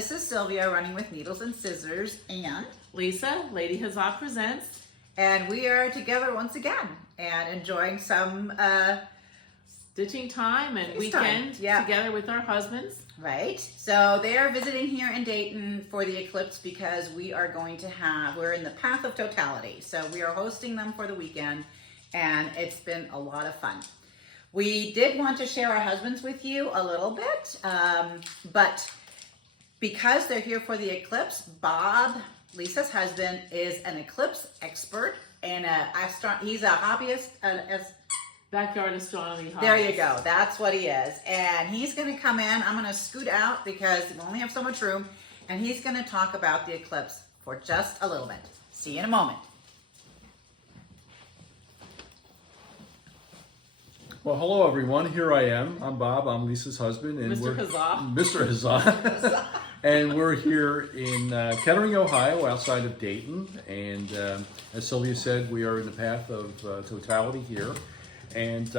this is Sylvia running with Needles and Scissors, and Lisa, Lady Huzzah Presents. And we are together once again and enjoying some Stitching time and weekend together with our husbands. Right. So they are visiting here in Dayton for the Eclipse because we're in the path of totality. So we are hosting them for the weekend, and it's been a lot of fun. We did want to share our husbands with you a little bit, but because they're here for the Eclipse, Bob, Lisa's husband, is an eclipse expert and he's a hobbyist. Backyard astronomy hobbyist. There you go. That's what he is. And he's going to come in. I'm going to scoot out because we only have so much room. And he's going to talk about the eclipse for just a little bit. See you in a moment. Well, hello everyone. Here I am. I'm Bob. I'm Lisa's husband, and Mr. Huzzah. Mr. Huzzah. And we're here in Kettering, Ohio, outside of Dayton. And as Sylvia said, we are in the path of totality here. And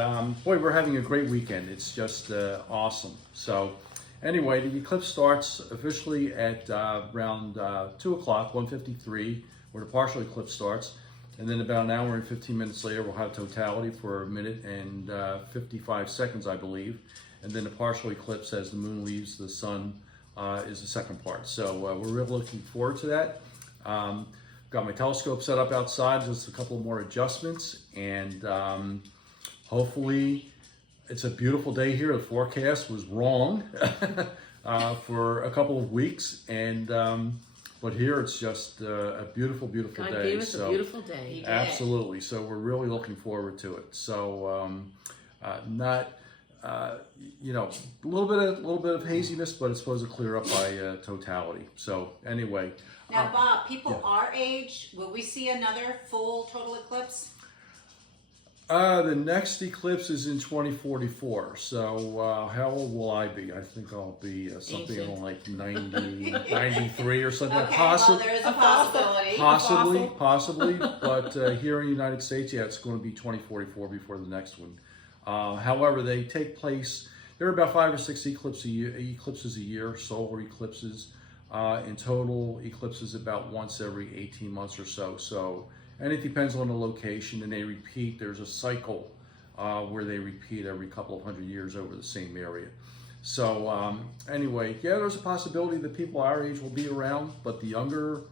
boy, we're having a great weekend. It's just awesome. So anyway, the eclipse starts officially at around 2 o'clock, 1:53, where the partial eclipse starts. And then about an hour and 15 minutes later, we'll have totality for 1 minute and 55 seconds, I believe. And then the partial eclipse, as the moon leaves the sun, is the second part. So we're really looking forward to that. Got my telescope set up outside, just a couple more adjustments. And hopefully, it's a beautiful day here. The forecast was wrong for a couple of weeks. But here it's just a beautiful, beautiful God day. gave us a beautiful day. Absolutely. So we're really looking forward to it. So not, a little bit of haziness, but it's supposed to clear up by totality. So anyway. Now, Bob, people our age, will we see another full total eclipse? The next eclipse is in 2044. So how old will I be? I think I'll be something like 90, 93 or something. Okay, well, there is a possibility. Possibly. But here in the United States, yeah, it's going to be 2044 before the next one. However, they take place, there are about 5 or 6 eclipses a year, solar eclipses. In total, eclipses about once every 18 months or so. And it depends on the location, and they repeat. There's a cycle where they repeat every couple of 100 years over the same area. So anyway, yeah, there's a possibility that people our age will be around, but the younger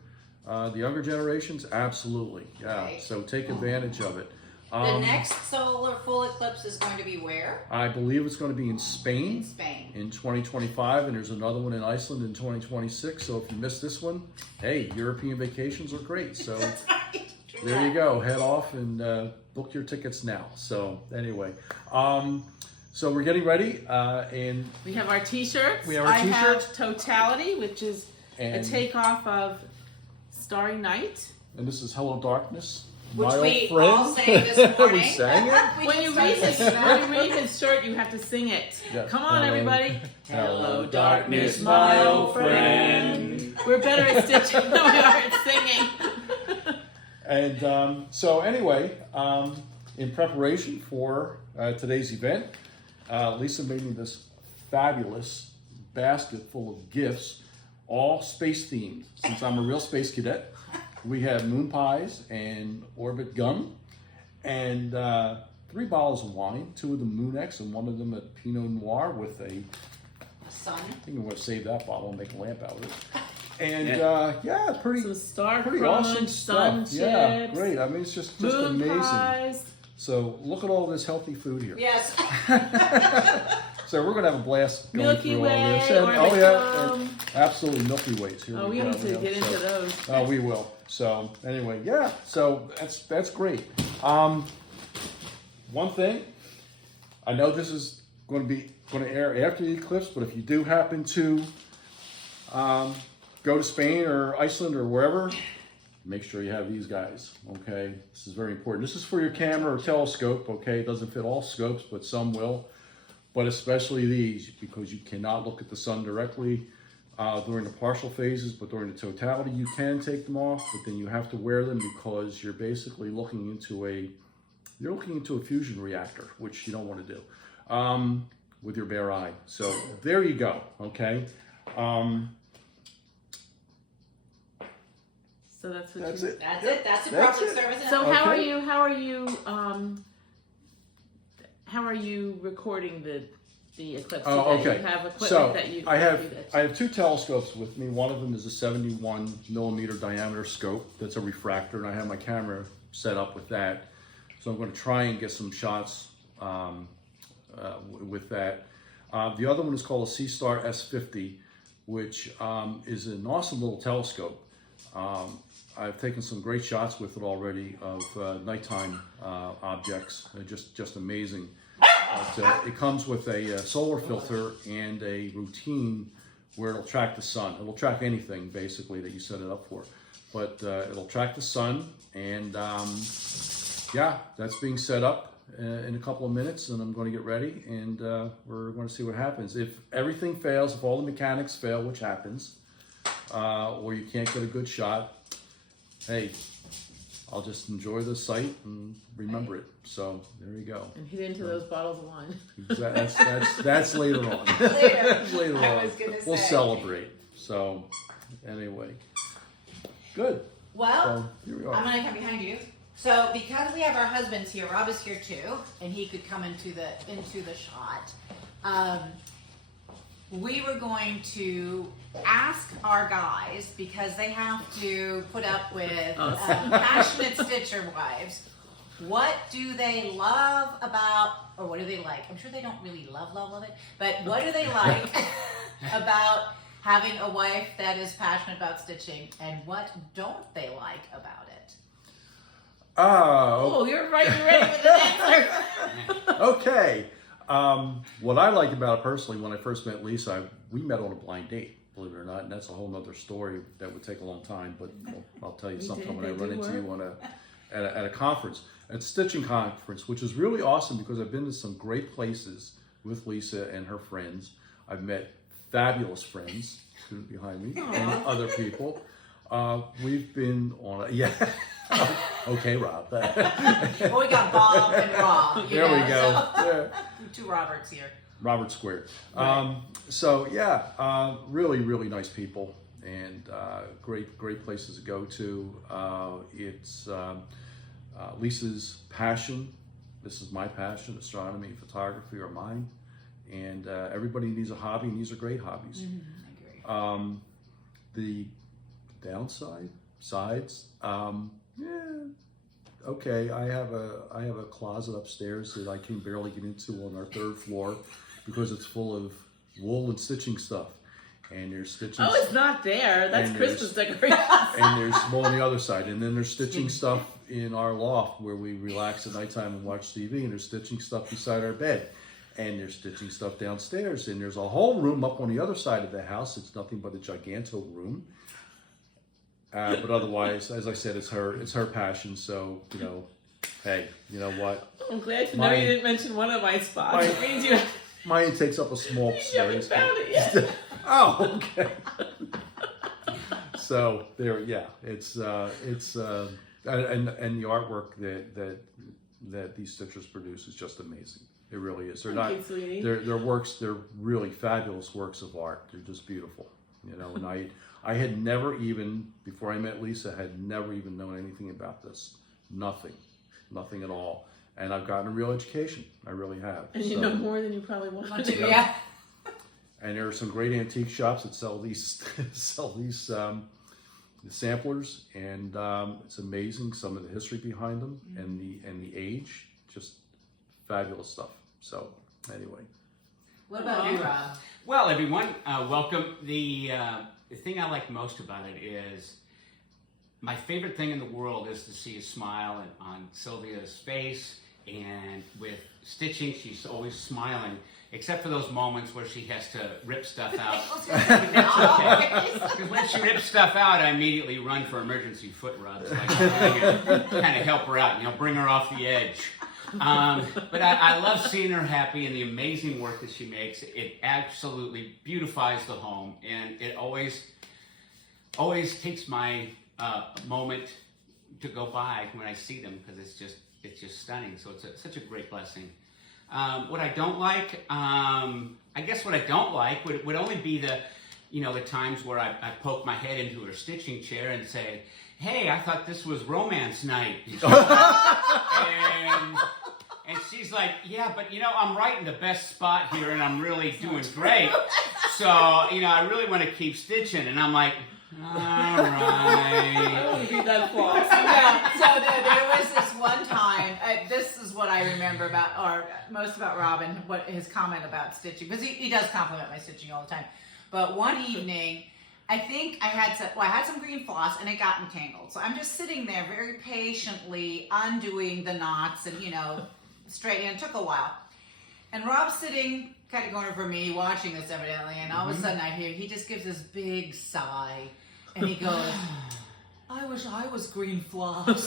generations, absolutely, yeah. Okay. So take advantage of it. The next solar full eclipse is going to be where? I believe it's going to be in Spain. In Spain. In 2025, and there's another one in Iceland in 2026. So if you missed this one, hey, European vacations are great. So. That's right. There you go. Head off and book your tickets now. So anyway, so we're getting ready, and we have our T-shirts. I have Totality, which is a takeoff of Starry Night. And this is Hello Darkness. Which my we old friend. all sang this morning. We sang it. When you read his shirt, you have to sing it. Yes. Come on, everybody. Hello, darkness, my old friend. We're better at stitching than we are at singing. And so anyway, in preparation for today's event, Lisa made me this fabulous basket full of gifts, all space themed. Since I'm a real space cadet, we have moon pies and orbit gum, and 3 bottles of wine, 2 of them Moon X and 1 of them a Pinot Noir with a sun. I think I'm going to save that bottle and make a lamp out of it. And pretty Some star pretty crunch, awesome sun stuff. Yeah, chips, great. I mean, it's just moon amazing. pies. So look at all this healthy food here. Yes. So we're gonna have a blast going Milky through Way, all this. And, orbit gum. and absolutely Milky Ways. Here We go. need to get into those. Oh, we will. So anyway, yeah. So that's great. One thing, I know this is going to air after the eclipse, but if you do happen to go to Spain or Iceland or wherever, make sure you have these guys, okay? This is very important. This is for your camera or telescope, okay? It doesn't fit all scopes, but some will. But especially these, because you cannot look at the sun directly during the partial phases, but during the totality, you can take them off, but then you have to wear them because you're basically looking into a fusion reactor, which you don't want to do with your bare eye. So there you go, okay? So that's what That's you. it. That's Yep. it. That's the That's public it. service. So Okay. how are you recording the eclipse? Oh, today? okay. You have equipment So that you. I have do that. I have 2 telescopes with me. One of them is a 71 millimeter diameter scope. That's a refractor, and I have my camera set up with that. So I'm going to try and get some shots with that. The other one is called a C-Star S50, which is an awesome little telescope. I've taken some great shots with it already of nighttime objects. They're just amazing. But, it comes with a solar filter and a routine where it'll track the sun. It'll track anything basically that you set it up for. But it'll track the sun, and yeah, that's being set up in a couple of minutes, and I'm going to get ready, and we're going to see what happens. If everything fails, if all the mechanics fail, which happens, or you can't get a good shot, hey, I'll just enjoy the sight and remember it. So there you go. And hit into those bottles of wine. That's later on. Later I on. was gonna We'll say. celebrate. So anyway, good. Well, So here we I'm are. gonna come behind you. So because we have our husbands here, Rob is here too, and he could come into the shot. We were going to ask our guys, because they have to put up with passionate stitcher wives, what do they love about, or what do they like? I'm sure they don't really love it, but what do they like about having a wife that is passionate about stitching, and what don't they like about it? Oh, you're right. You're ready with the answer. Okay. What I like about it personally, when I first met Lisa, we met on a blind date, believe it or not, and that's a whole nother story that would take a long time, but I'll tell you something when I run into you at a conference, at stitching conference, which is really awesome because I've been to some great places with Lisa and her friends. I've met fabulous friends behind me and other people. We've been on yeah. Okay, Rob. Well, we got Bob and Rob. There we go. So, Yeah. 2 Roberts here. Robert Squared. Right. So yeah, really, really nice people, and great places to go to. It's Lisa's passion. This is my passion. Astronomy and photography are mine, and everybody needs a hobby, and these are great hobbies. I agree. The sides. Yeah. Okay, I have a closet upstairs that I can barely get into on our 3rd floor because it's full of wool and stitching stuff, and there's stitching. Oh, it's not there. That's And Christmas decorations. and there's more on the other side, and then there's stitching stuff in our loft where we relax at nighttime and watch TV, and there's stitching stuff beside our bed, and there's stitching stuff downstairs, and there's a whole room up on the other side of the house. It's nothing but a giganto room. But otherwise, as I said, it's her passion. So hey, you know what? I'm glad to know you didn't mention one of my spots. It means you Mine takes up a small haven't space. found it yet. Oh, okay. So there, yeah, it's and the artwork that these stitchers produce is just amazing. It really is. They're Thank you, sweetie. They're works. They're really fabulous works of art. They're just beautiful. And I had never even, before I met Lisa, had never even known anything about this. Nothing at all. And I've gotten a real education. I really have. And you know more than you probably want to. Yeah. And there are some great antique shops that sell these samplers, and it's amazing some of the history behind them and the age. Just fabulous stuff. So anyway. What about you, Rob? Well, everyone, welcome. The thing I like most about it is my favorite thing in the world is to see a smile on Sylvia's face, and with stitching, she's always smiling, except for those moments where she has to rip stuff out. Because when she rips stuff out, I immediately run for emergency foot rubs, like kind of help her out, bring her off the edge. But I love seeing her happy and the amazing work that she makes. It absolutely beautifies the home, and it always takes my moment to go by when I see them, because it's just stunning. So it's such a great blessing. What I don't like, I guess what I don't like would only be the times where I poke my head into her stitching chair and say, "Hey, I thought this was romance night." And she's like, "Yeah, but I'm right in the best spot here, and I'm really doing great. So, I really want to keep stitching." And I'm like, "All right." I want to be that floss. Yeah, so there was this one time, this is what I remember most about Robin, what his comment about stitching, because he does compliment my stitching all the time. But one evening, I think I had some green floss and it got entangled. So I'm just sitting there very patiently undoing the knots and, straightening. It took a while. And Rob's sitting kind of going over me, watching this evidently, and all of a sudden he just gives this big sigh and he goes, "I wish I was green floss."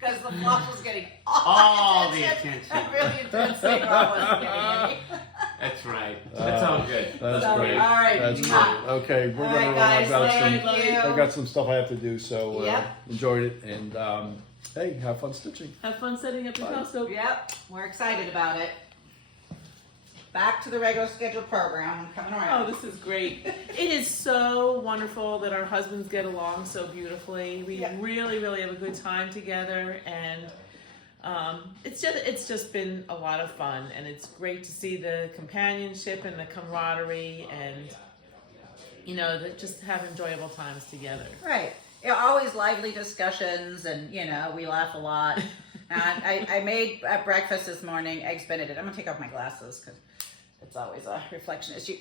Because the floss was getting all the attention. And really intense thing Rob wasn't getting any. That's right. That's all good. That's So, great. all right, That's yeah. great. Okay, we're All gonna right, run. guys, I've got some stuff I have to do. So Yep. enjoyed it, and hey, have fun stitching. Have fun setting up your Flosstube. Yep, we're excited about it. Back to the regular scheduled program. I'm coming around. Oh, this is great. It is so wonderful that our husbands get along so beautifully. We Yeah. really, really have a good time together, and it's just been a lot of fun, and it's great to see the companionship and the camaraderie, and just have enjoyable times together. Right. Always lively discussions, and we laugh a lot. And I made breakfast this morning, eggs Benedict. I'm gonna take off my glasses because it's always a reflection issue.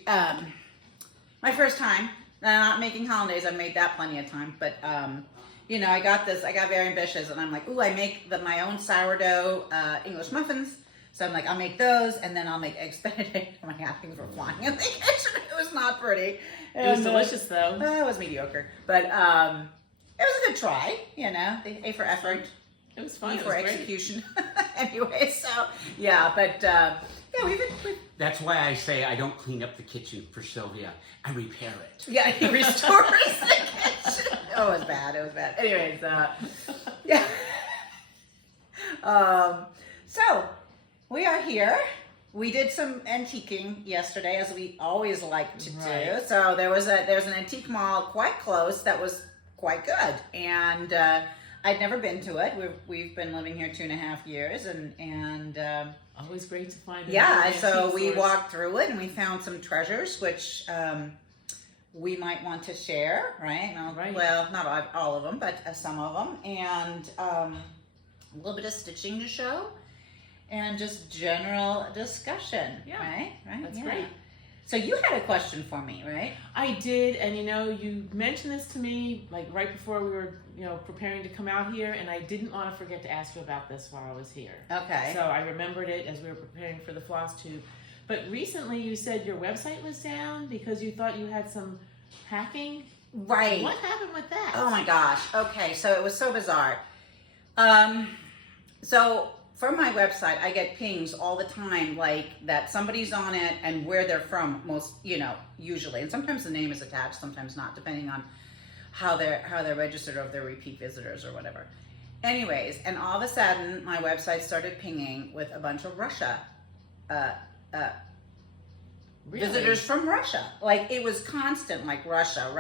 My first time. Not making hollandaise. I've made that plenty of time, but I got very ambitious, and I'm like, ooh, I make my own sourdough English muffins. So I'm like, I'll make those, and then I'll make eggs Benedict. My things were flying in the kitchen. It was not pretty. It was delicious, though. It was mediocre, but it was a good try. A for effort, It was fun. E It for was great. execution. Anyway, so but we've been. That's why I say I don't clean up the kitchen for Sylvia. I repair it. Yeah, he restores the kitchen. Oh, it was bad. Anyways, yeah. So we are here. We did some antiquing yesterday, as we always like to do. Right. So there's an antique mall quite close that was quite good, and I'd never been to it. We've been living here 2.5 years, and Always great to find. so we walked through it and we found some treasures, which we might want to share, right? Right. Well, not all of them, but some of them, and a little bit of stitching to show, and just general discussion. Yeah. Right. That's Yeah. great. So you had a question for me, right? I did, and you mentioned this to me like right before we were, preparing to come out here, and I didn't want to forget to ask you about this while I was here. Okay. So I remembered it as we were preparing for the Flosstube. But recently you said your website was down because you thought you had some hacking. Right. What happened with that? Oh my gosh. Okay, so it was so bizarre. So from my website, I get pings all the time, like that somebody's on it and where they're from, usually. And sometimes the name is attached, sometimes not, depending on how they're registered, or if they're repeat visitors or whatever. Anyways, and all of a sudden, my website started pinging with a bunch of Russia Really? visitors from Russia. Like, it was constant, like Russia,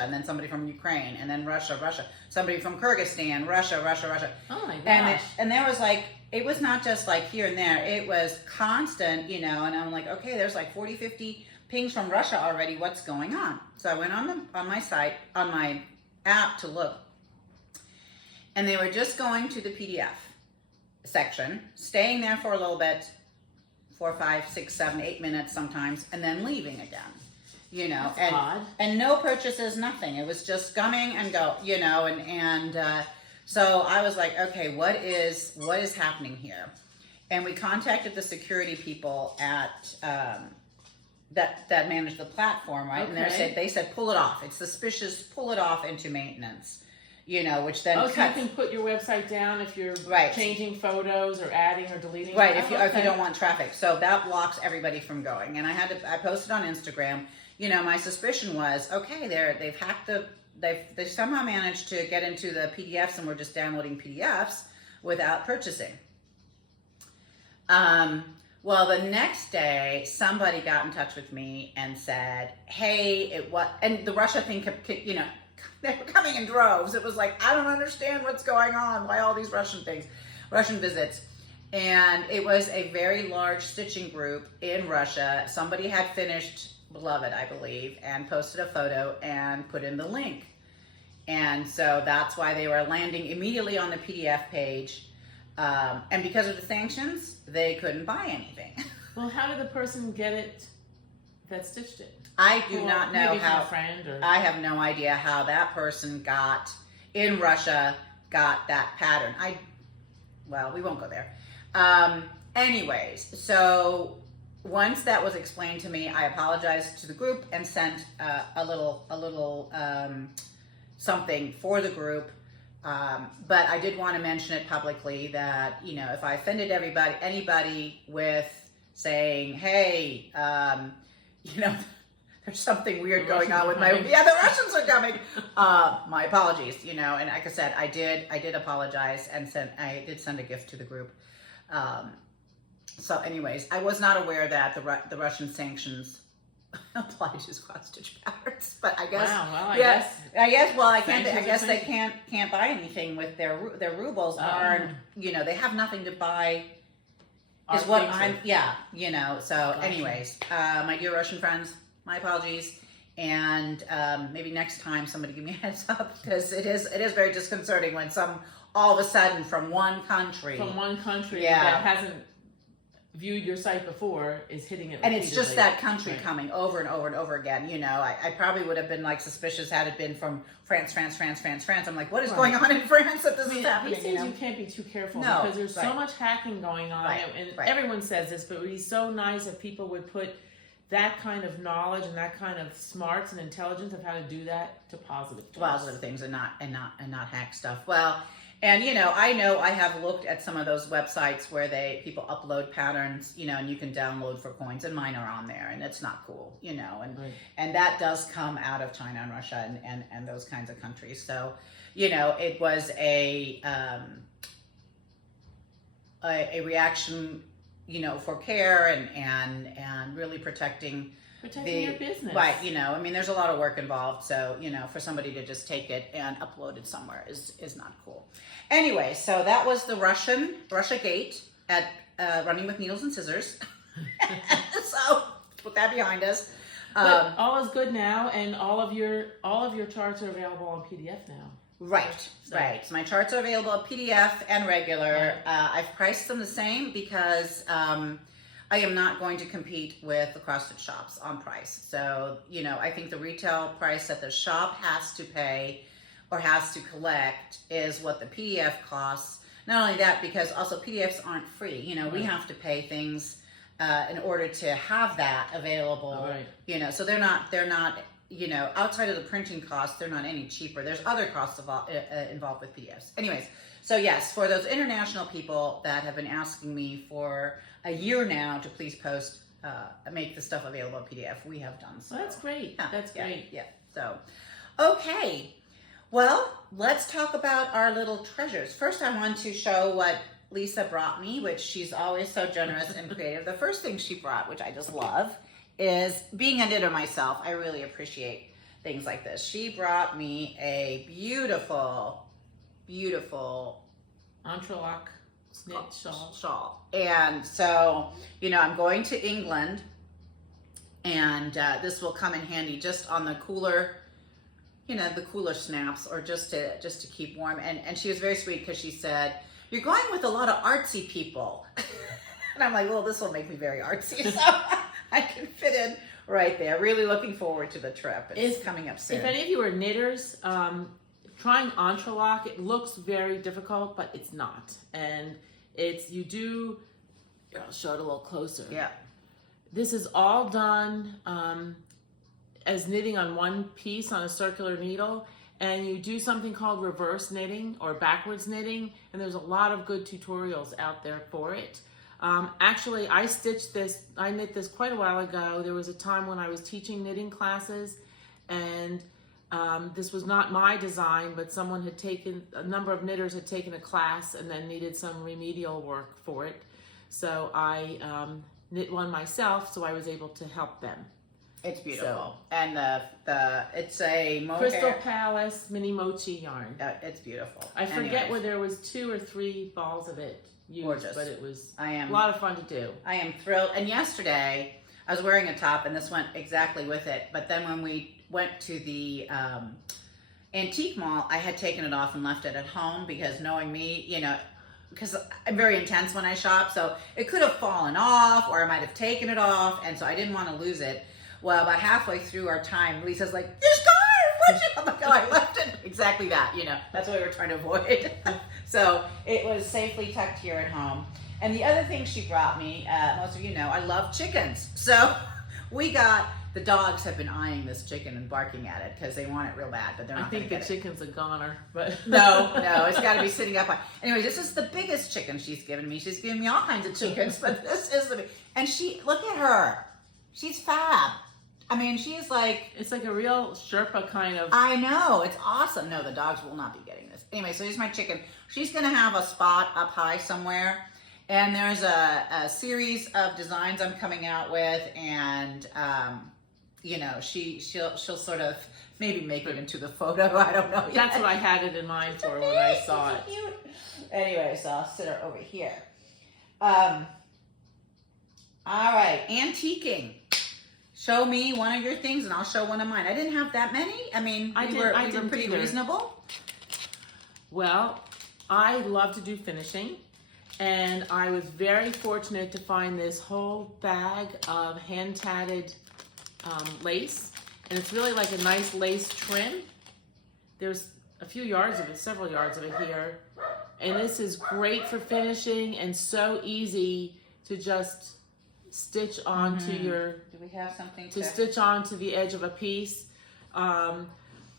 and then somebody from Ukraine, and then Russia, somebody from Kyrgyzstan, Russia. Oh my gosh. And there was like, it was not just like here and there, it was constant, and I'm like, okay, there's like 40, 50 pings from Russia already, what's going on? So I went on my site, on my app to look, and they were just going to the PDF section, staying there for a little bit, 4, 5, 6, 7, 8 minutes sometimes, and then leaving again, That's odd. and no purchases, nothing. It was just coming and go, so I was like, okay, what is happening here? And we contacted the security people at that manage the platform, right? Okay. And they said, pull it off. It's suspicious. Pull it off into maintenance. Which then so you can put your website down if you're Right. changing photos or adding or deleting. Right, Oh, if you don't want traffic. So that blocks everybody from going. And I posted on Instagram, my suspicion was, okay, they've hacked they somehow managed to get into the PDFs, and we're just downloading PDFs without purchasing. Well, the next day, somebody got in touch with me and said, "Hey, and the Russia thing kept, you know, they were coming in droves. It was like, I don't understand what's going on. Why all these Russian visits?" And it was a very large stitching group in Russia. Somebody had finished Beloved, I believe, and posted a photo and put in the link. And so that's why they were landing immediately on the PDF page. And because of the sanctions, they couldn't buy anything. Well, how did the person get it that stitched it? I do not know maybe how. From a friend or... I have no idea how that person in Russia got that pattern. Well, we won't go there. Anyways, so once that was explained to me, I apologized to the group and sent a little something for the group. But I did want to mention it publicly that, you know, if I offended anybody with saying, "Hey, you know, there's something weird going on with the Russians are coming." My apologies, you know, and like I said, I did apologize and I did send a gift to the group. So anyways, I was not aware that the Russian sanctions apply to cross-stitch patterns, but I guess, wow, well, I guess, well, I guess they sanctions. can't buy anything with their rubles aren't, you know, they have nothing to buy. Is what you know, so Gotcha. anyways, my dear Russian friends, my apologies. And maybe next time somebody give me a heads up, because it is very disconcerting when all of a sudden from one country that hasn't viewed your site before is hitting it and it's just repeatedly. that country Right. coming over and over and over again. You know, I probably would have been like suspicious had it been from France. I'm like, what is going on in France that this is happening? These days you can't be too careful No, because there's so right. much hacking going on, Right, and right. everyone says this, but it would be so nice if people would put that kind of knowledge and that kind of smarts and intelligence of how to do that to positive things and not hack stuff. Well, and you know I have looked at some of those websites where people upload patterns, you know, and you can download for coins, and mine are on there, and it's not cool, you know, and Right. and that does come out of China and Russia and those kinds of countries. So, you know, it was a reaction, you know, for care and really protecting your business. Right, you know, I mean, there's a lot of work involved, so, you know, for somebody to just take it and upload it somewhere is not cool. Anyway, so that was the Russia Gate at Running with Needles and Scissors. So, put that behind us. But all is good now, and all of your charts are available on PDF now. Right. So my charts are available at PDF and regular. I've priced them the same because I am not going to compete with the CrossFit shops on price. So, you know, I think the retail price that the shop has to pay or has to collect is what the PDF costs. Not only that, because also PDFs aren't free. You know, we have to pay things in order to have that available. Right. You know, so they're not, you know, outside of the printing costs, they're not any cheaper. There's other costs involved with PDFs. Anyways, so yes, for those international people that have been asking me for a year now to please make the stuff available in PDF, we have done so. Well, that's great. That's great. Yeah. So, okay. Well, let's talk about our little treasures. First, I want to show what Lisa brought me, which she's always so generous and creative. The first thing she brought, which I just love, is being a knitter myself. I really appreciate things like this. She brought me a beautiful Entrelac knit shawl. And so, you know, I'm going to England, and this will come in handy just on the cooler, you know, the cooler snaps, or just to keep warm. And she was very sweet because she said, "You're going with a lot of artsy people." And I'm like, well, this will make me very artsy, so I can fit in right there. Really looking forward to the trip. It's coming up soon. If any of you are knitters, trying entrelac, it looks very difficult, but it's not. And I'll show it a little closer. Yeah. This is all done as knitting on one piece on a circular needle, and you do something called reverse knitting or backwards knitting, and there's a lot of good tutorials out there for it. Actually, I knit this quite a while ago. There was a time when I was teaching knitting classes, and this was not my design, but a number of knitters had taken a class and then needed some remedial work for it. So I knit one myself, so I was able to help them. It's beautiful. And it's a mohair. Crystal Palace mini mochi yarn. It's beautiful. I forget whether there was 2 or 3 balls of it used, Gorgeous. but it was I am a lot of fun to do. I am thrilled. And yesterday, I was wearing a top, and this went exactly with it. But then when we went to the antique mall, I had taken it off and left it at home because knowing me, you know, because I'm very intense when I shop, so it could have fallen off or I might have taken it off, and so I didn't want to lose it. Well, about halfway through our time, Lisa's like, "Your scarf!" I'm like, "Oh, I left it." Exactly that, you know. That's what we were trying to avoid. So it was safely tucked here at home. And the other thing she brought me, most of you know, I love chickens. So the dogs have been eyeing this chicken and barking at it because they want it real bad, but they're not going to get it. I think the chicken's a goner, but No, it's got to be sitting up. Anyway, this is the biggest chicken she's given me. She's given me all kinds of chickens, but this is the big. And look at her. She's fab. I mean, she's like. It's like a real Sherpa kind of. I know. It's awesome. No, the dogs will not be getting this. Anyway, so here's my chicken. She's going to have a spot up high somewhere. And there's a series of designs I'm coming out with. And, you know, she'll sort of maybe make it into the photo. I don't know yet. That's what I had it in mind for when I saw it. Cute. Anyway, so I'll sit her over here. All right, antiquing. Show me one of your things and I'll show one of mine. I didn't have that many. I mean, we were pretty reasonable. Well, I love to do finishing, and I was very fortunate to find this whole bag of hand-tatted lace, and it's really like a nice lace trim. There's a few yards of it, several yards of it here, and this is great for finishing and so easy to just stitch onto your. Do we have something to stitch onto the edge of a piece?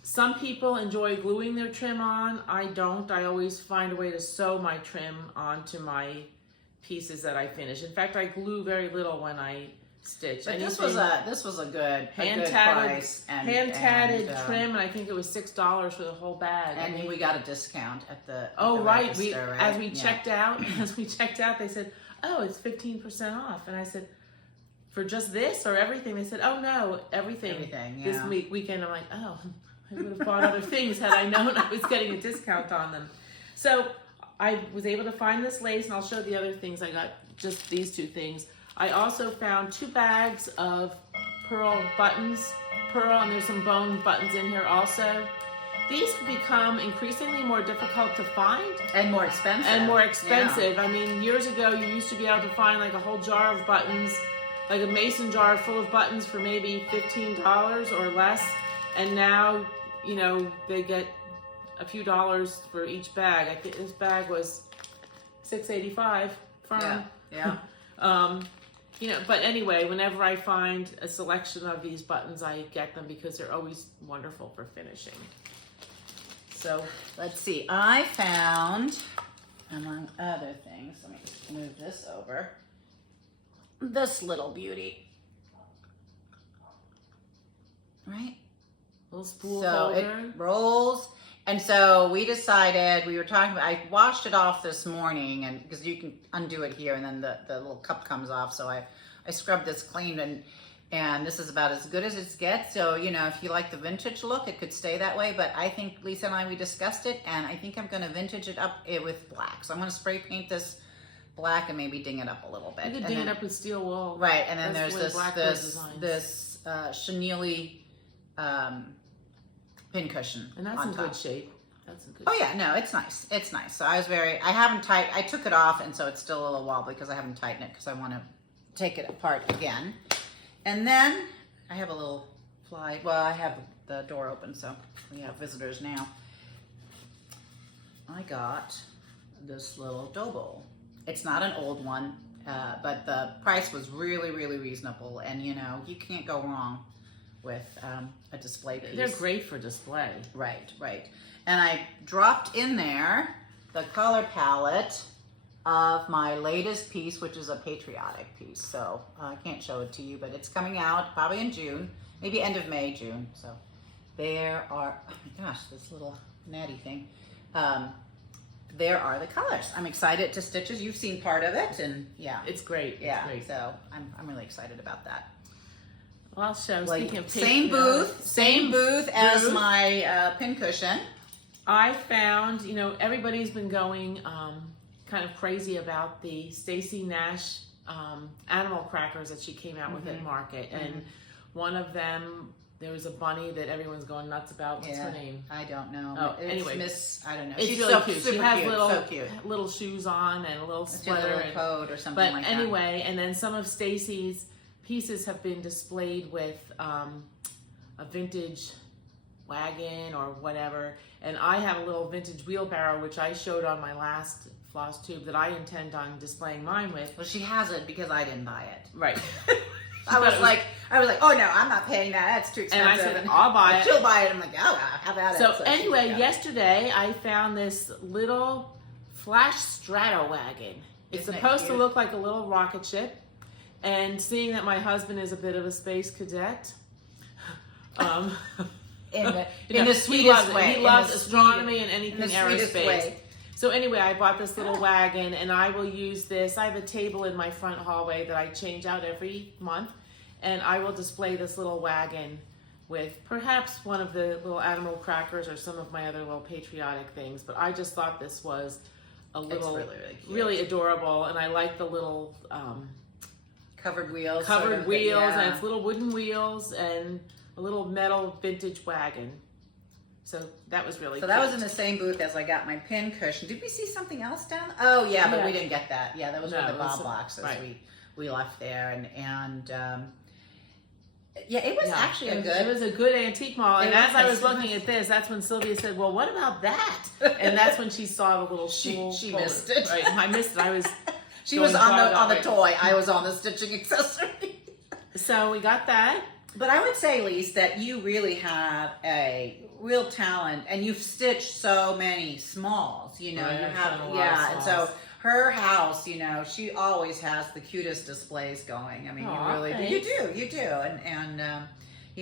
Some people enjoy gluing their trim on. I don't. I always find a way to sew my trim onto my pieces that I finish. In fact, I glue very little when I stitch. But this was a good price. Hand-tatted trim, and I think it was $6 for the whole bag. And we got a discount at the right. register, right? As we checked out, they said, "Oh, it's 15% off," and I said, "For just this or everything?" They said, "Oh no, everything." Everything, yeah. This weekend, I'm like, "Oh, I would have bought other things had I known I was getting a discount on them." So I was able to find this lace, and I'll show the other things. I got just these 2 things. I also found 2 bags of pearl buttons, and there's some bone buttons in here also. These have become increasingly more difficult to find. And more expensive. Yeah. I mean, years ago, you used to be able to find like a whole jar of buttons, like a mason jar full of buttons for maybe $15 or less. And now, you know, they get a few dollars for each bag. I think this bag was $6.85 from. Yeah. You know, but anyway, whenever I find a selection of these buttons, I get them because they're always wonderful for finishing. So let's see. I found, among other things, let me just move this over, this little beauty. Right? Little spool so holder. It rolls. And so we decided, we were talking about, I washed it off this morning, and because you can undo it here and then the little cup comes off. So I scrubbed this clean, and this is about as good as it gets. So, you know, if you like the vintage look, it could stay that way. But I think Lisa and we discussed it, and I think I'm going to vintage it up with black. So I'm going to spray paint this black and maybe ding it up a little bit. You could ding it up with steel wool. Right, and then That's there's this chenille pin cushion. And that's in good shape. That's in good shape. Yeah, no, it's nice. It's nice. So I took it off, and so it's still a little wobbly because I haven't tightened it because I want to take it apart again. And then I have a little fly. Well, I have the door open, so we have visitors now. I got this little dough bowl. It's not an old one, but the price was really, really reasonable. And, you know, you can't go wrong with a display piece. They're great for display. Right. And I dropped in there the color palette of my latest piece, which is a patriotic piece. So I can't show it to you, but it's coming out probably in June, maybe end of May, June. So there are, oh my gosh, this little natty thing. there are the colors. I'm excited to stitch it. You've seen part of it, and yeah, It's great. It's yeah. great. So I'm really excited about that. Well, I'll show. Like, Speaking of same booth as booth. my pin cushion. I found, everybody's been going kind of crazy about the Stacy Nash animal crackers that she came out with at market, and one of them, there was a bunny that everyone's going nuts about. What's her name? I don't know. Oh, It's anyway. Miss, I don't know. It's She's really so cute. super She has cute, little so cute. little shoes on and a little It's just a sweater. little coat or something But like anyway, and then some of Stacy's pieces have been displayed with a vintage wagon or whatever. And I have a little vintage wheelbarrow, which I showed on my last Flosstube that I intend on displaying mine with. that. Well, she has it because I didn't buy it. Right. I was like, oh no, I'm not paying that. That's too And expensive. I said, I'll buy it. She'll buy it. I'm like, oh, how about it? So she anyway, got it. yesterday I found this little Flash Strato wagon. It's Isn't it supposed to cute? look like a little rocket ship. And seeing that my husband is a bit of a space cadet, in the he sweetest loves it. way. He in loves the astronomy sweetest- and anything in the sweetest aerospace. way. So anyway, I bought this little wagon, and I will use this. I have a table in my front hallway that I change out every month, and I will display this little wagon with perhaps one of the little animal crackers or some of my other little patriotic things. But I just thought this was a little, really, really cute. really adorable, and I like the little Covered wheels. covered sort of, wheels, yeah. and it's little wooden wheels and a little metal vintage wagon. So that was really So cute. that was in the same booth as I got my pin cushion. Did we see something else down? Oh yeah, but Yeah. we didn't get that. Yeah, that was No, with the it was Bob boxes right. we left there, and yeah, it was actually a It good. was a good antique mall. And It as I was. was looking at this, that's when Sylvia said, "Well, what about that?" And that's when she saw the little She spool folder. missed it. Right, I missed it. I was. She was going on dry the that way. toy. I was on the stitching accessory. So we got that. But I would say, Lise, that you really have a real talent, and you've stitched so many smalls. You know, Right, you I've have, done a lot of yeah. And so smalls. her house, she always has the cutest displays going. I mean, Aw, you really thanks. do. You do, and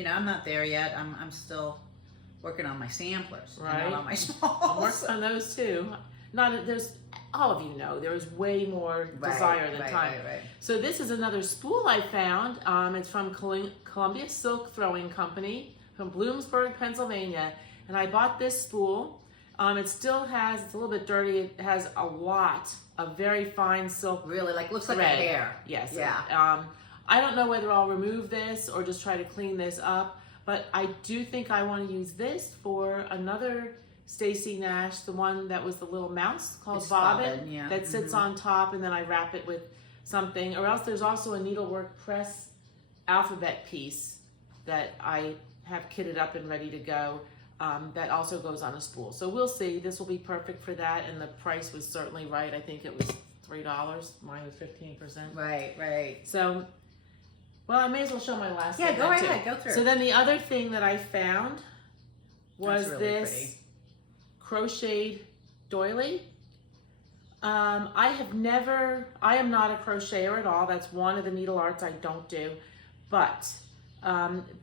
I'm not there yet. I'm still working on my samplers, and Right. not on my I'm smalls. working on those too. There's all of you know there is way more desire than time. Right. So this is another spool I found. It's from Columbia Silk Throwing Company from Bloomsburg, Pennsylvania. And I bought this spool. It's a little bit dirty. It has a lot of very fine silk Really, looks like a thread. hair. Yes. Yeah. I don't know whether I'll remove this or just try to clean this up, but I do think I want to use this for another Stacy Nash, the one that was the little mouse called It's Bobbin, Bobbin, yeah. that sits on top, and then I wrap it with something. Or else there's also a needlework press alphabet piece that I have kitted up and ready to go. That also goes on a spool. So we'll see. This will be perfect for that, and the price was certainly right. I think it was $3. Mine was 15%. Right. So, well, I may as well show my last Yeah, thing go then, right too. ahead, go through. So then the other thing that I found was That's really this pretty. crocheted doily. I am not a crocheter at all. That's one of the needle arts I don't do. But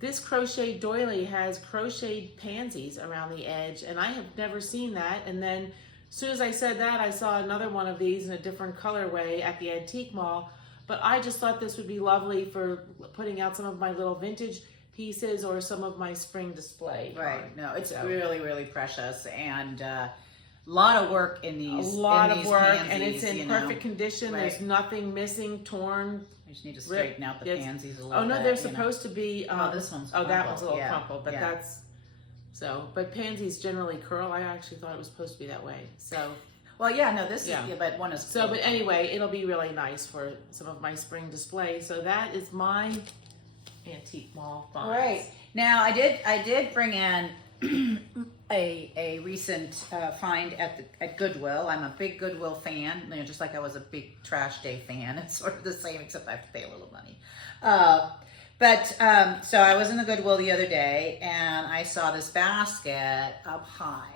this crochet doily has crocheted pansies around the edge, and I have never seen that. And then as soon as I said that, I saw another one of these in a different colorway at the antique mall. But I just thought this would be lovely for putting out some of my little vintage pieces or some of my spring display. Right. No, it's So- really, really precious, and a lot of work in these. A lot in of these work, pansies, and it's in you know. perfect condition. Right. There's nothing missing, torn. I just need to straighten out the Yes. pansies a little Oh no, bit. they're you know. supposed to be. Oh, this one's Oh, that crumpled. one's a little Yeah, crumpled, but yeah. that's so. But pansies generally curl. I actually thought it was supposed to be that way. So, Well, yeah, no, this Yeah. is. Yeah, but one is. so, but anyway, it'll be really nice for some of my spring display. So that is my antique mall finds. Right. Now, I did bring in a recent find at Goodwill. I'm a big Goodwill fan, just like I was a big Trash Day fan. It's sort of the same, except I have to pay a little money. So I was in the Goodwill the other day, and I saw this basket up high,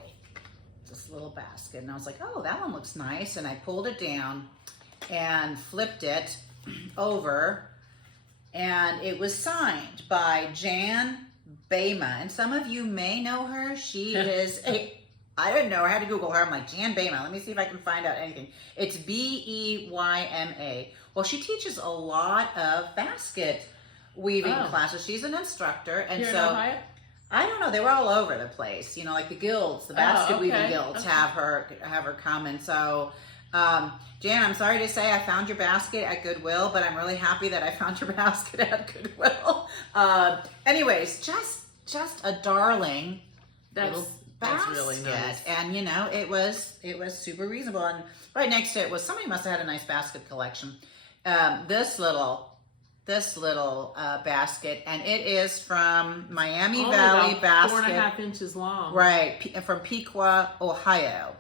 this little basket, and I was like, oh, that one looks nice, and I pulled it down and flipped it over, and it was signed by Jan Bema, and some of you may know her. She is I didn't know. I had to Google her. I'm like, Jan Bayma. Let me see if I can find out anything. It's Beyma. Well, she teaches a lot of basket weaving classes. She's an instructor. And Here in so Ohio? I don't know. They were all over the place. You know, like the guilds, the basket weaving guilds Okay. have her come. And so, Jan, I'm sorry to say I found your basket at Goodwill, but I'm really happy that I found your basket at Goodwill. Anyways, just a darling little That's really basket. nice. And you know, it was super reasonable. And right next to it was, somebody must have had a nice basket collection. This little basket, and it is from Miami Only Valley about Basket. 4.5 inches long. Right, from Pequot, Ohio.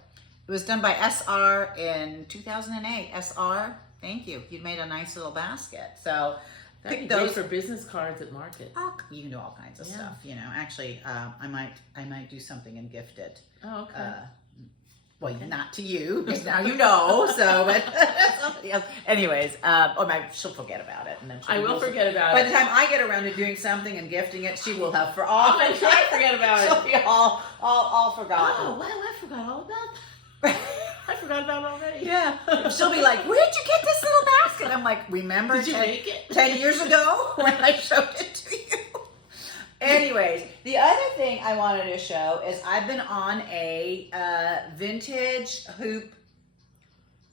It was done by SR in 2008. SR, thank you. You made a nice little basket. So That'd be pick great those. for business cards at market. You can do all kinds of Yeah. stuff. You know, actually, I might do something and gift it. Oh, okay. Well, not to you, because now you know. So, but somebody else. Anyways, she'll forget about it, and then I will forget about By it. the time I get around to doing something and gifting it, she will have I'll make sure I forget about She'll it. be all forgotten. Oh, wow, I forgot all about that. I forgot about it already. Yeah, she'll be like, "Where'd you get this little basket?" I'm like, "Remember, Did you make it? 10 years ago when I showed it to you?" Anyways, the other thing I wanted to show is I've been on a vintage hoop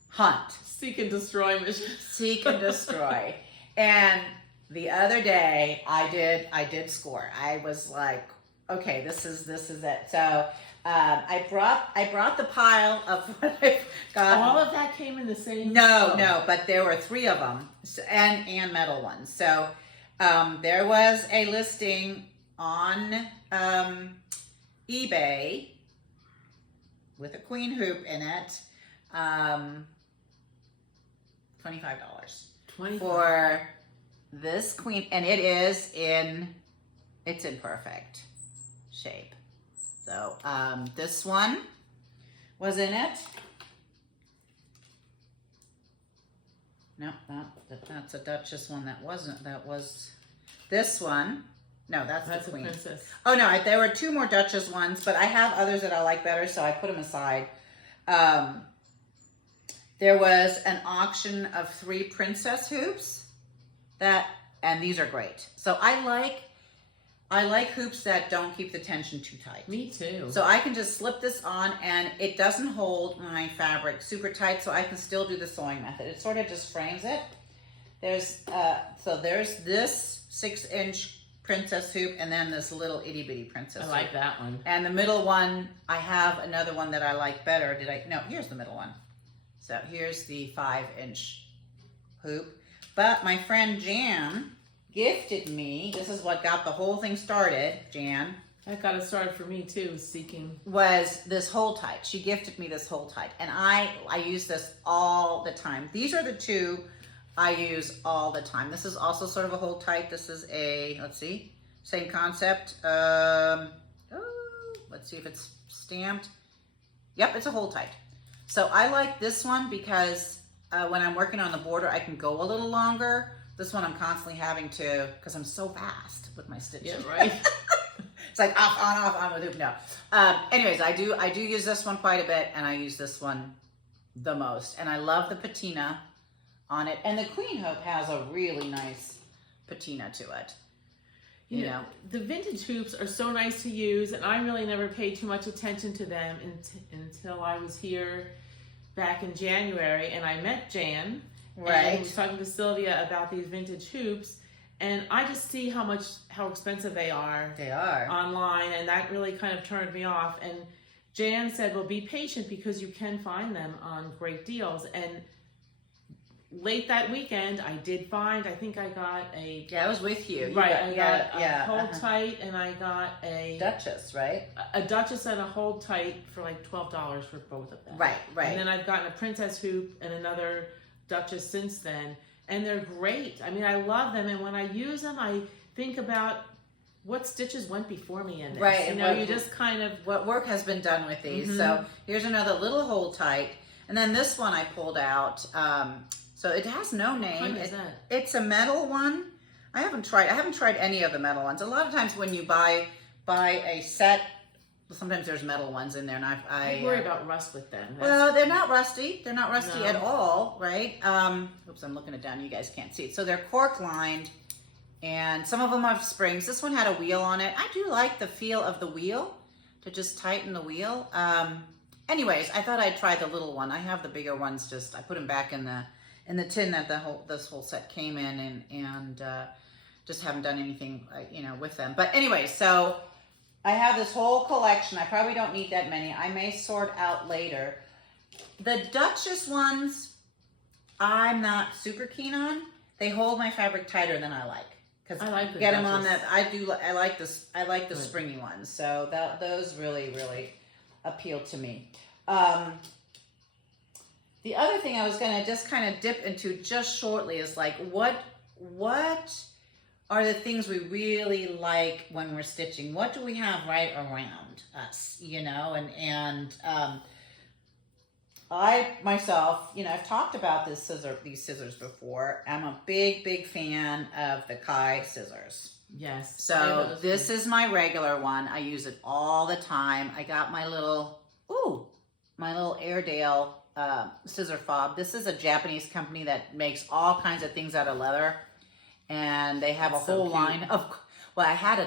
hunt. Seek and destroy mission. Seek and destroy. And the other day I did score. I was like, okay, this is it. So I brought the pile of what I've got. All of that came in the same. No, but there were 3 of them, and metal ones. So there was a listing on eBay with a queen hoop in it, $25 for this queen, and it's in perfect shape. So this one was in it. No, that's a Duchess one. That wasn't. That was this one. No, that's That's the a queen. princess. Oh no, there were 2 more Duchess ones, but I have others that I like better, so I put them aside. There was an auction of 3 princess hoops and these are great. So I like hoops that don't keep the tension too tight. Me too. So I can just slip this on, and it doesn't hold my fabric super tight, so I can still do the sewing method. It sort of just frames it. There's this 6-inch princess hoop, and then this little itty bitty princess I hoop. like that one. And the middle one, I have another one that I like better. No, here's the middle one. So here's the 5-inch hoop. But my friend Jan gifted me, this is what got the whole thing started, Jan, That got it started for me too, seeking. was this hold tight. She gifted me this hold tight, and I use this all the time. These are the 2 I use all the time. This is also sort of a hold tight. This is a, let's see, same concept. Let's see if it's stamped. Yep, it's a hold tight. So I like this one because when I'm working on the border, I can go a little longer. This one I'm constantly having to, because I'm so fast with my stitching. Yeah, right. It's like off, on with hoop. No. Anyways, I do use this one quite a bit, and I use this one the most. And I love the patina on it. And the queen hoop has a really nice patina to it. You know. The vintage hoops are so nice to use, and I really never paid too much attention to them until I was here back in January, and I met Jan. Right. And was talking to Sylvia about these vintage hoops, and I just see how expensive they are. They are. Online, and that really kind of turned me off. And Jan said, well, be patient because you can find them on great deals. And late that weekend, I did find, I think I got a... Yeah, I was with you. I got a hold tight, and I got a... Duchess, right? A Duchess and a hold tight for like $12 for both of them. Right. And then I've gotten a princess hoop and another Duchess since then. And they're great. I mean, I love them. And when I use them, I think about what stitches went before me in this. Right. You know, you just kind of... What work has been done with these. So here's another little hold tight. And then this one I pulled out. So it has no name. What is that? It's a metal one. I haven't tried any of the metal ones. A lot of times when you buy a set sometimes there's metal ones in there, and I worry about rust with them. Well, they're not rusty. They're not rusty No. at all, right? Oops, I'm looking it down. You guys can't see it. So they're cork lined, and some of them have springs. This one had a wheel on it. I do like the feel of the wheel, to just tighten the wheel. Anyways, I thought I'd try the little one. I have the bigger ones. I put them back in the tin that this whole set came in, and just haven't done anything, with them. But anyway, so I have this whole collection. I probably don't need that many. I may sort out later. The Duchess ones, I'm not super keen on. They hold my fabric tighter than I like. Because I like the get them on Duchess. that. I like this. I like the Right. springy ones. So those really, really appeal to me. The other thing I was going to just kind of dip into just shortly is like, what are the things we really like when we're stitching? What do we have right around us, and I myself, I've talked about these scissors before. I'm a big fan of the Kai scissors. Yes. So this is my regular one. I use it all the time. I got my little Airedale scissor fob. This is a Japanese company that makes all kinds of things out of leather. And they have That's a so whole cute. line of, I had a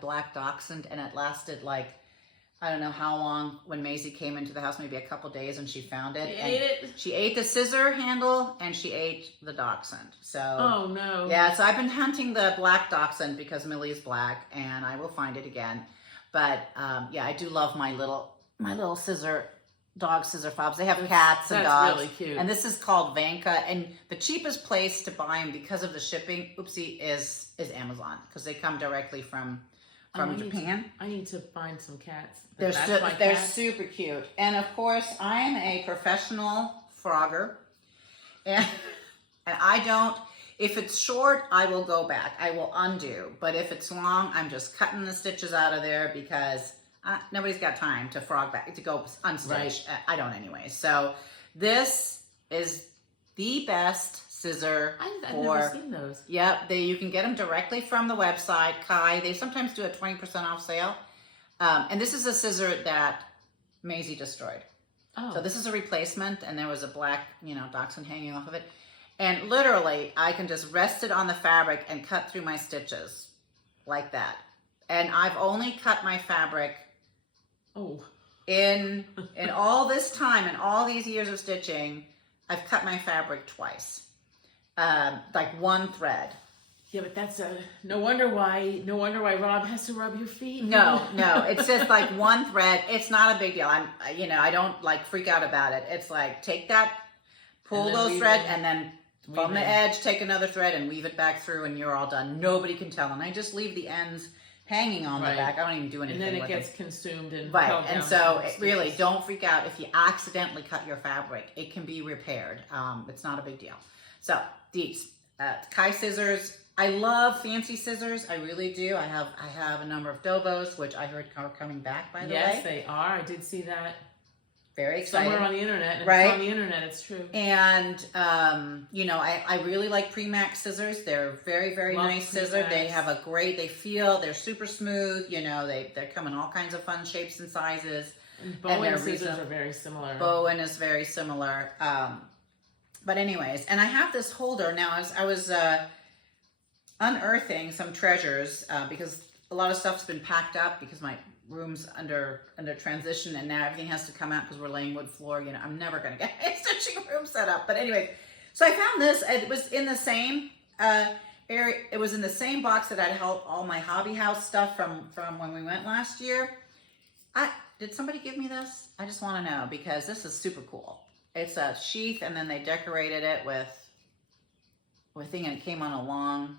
black dachshund, and it lasted like, I don't know how long when Maisie came into the house, maybe a couple days, and she found it. She and ate it? She ate the scissor handle, and she ate the dachshund. So, Oh, no. yeah, so I've been hunting the black dachshund because Millie's black, and I will find it again. But, yeah, I do love my little dog scissor fobs. They have cats and that's dogs. really cute. And this is called Vanka. And the cheapest place to buy them because of the shipping, is Amazon, because they come directly from Japan. I need to find some cats. They're That's my they're cat. super cute. And of course, I am a professional frogger. And I don't, if it's short, I will go back. I will undo. But if it's long, I'm just cutting the stitches out of there because nobody's got time to frog back, to go unstitch. Right. I don't anyway. So this is the best scissor I've for... never seen those. Yep, you can get them directly from the website, Kai. They sometimes do a 20% off sale. And this is a scissor that Maisie destroyed. Oh. So this is a replacement, and there was a black, dachshund hanging off of it. And literally, I can just rest it on the fabric and cut through my stitches like that. And I've only cut my fabric Oh. in all this time, in all these years of stitching, I've cut my fabric twice. Like one thread. Yeah, but that's no wonder why Rob has to rub your feet. No, it's just like one thread. It's not a big deal. I don't like freak out about it. It's like, take that, pull And then those weave threads, it. and then from the edge, take another thread and weave it back through, and you're all done. Nobody can tell. And I just leave the ends hanging on the Right. back. I don't even do anything And then it with gets consumed and Right, held and down so with really, stitches. don't freak out if you accidentally cut your fabric. It can be repaired. It's not a big deal. So these Kai scissors. I love fancy scissors. I really do. I have a number of Dobos, which I heard are coming back, by the Yes, way. they are. I did see that Very exciting. somewhere on the internet. And Right. It's on the internet. It's true. And, I really like Premax scissors. They're very, very Love nice scissor. They Premax. have they're super smooth. They come in all kinds of fun shapes and sizes. And And they're Bowen scissors reasonable. are very similar. Bowen is very similar. But anyways, and I have this holder now. I was unearthing some treasures because a lot of stuff's been packed up because my room's under transition, and now everything has to come out because we're laying wood floor. I'm never gonna get a stitching room set up. But anyway, so I found this. It was in the same area. It was in the same box that I'd held all my hobby house stuff from when we went last year. Did somebody give me this? I just want to know because this is super cool. It's a sheath, and then they decorated it with thing, and it came on a long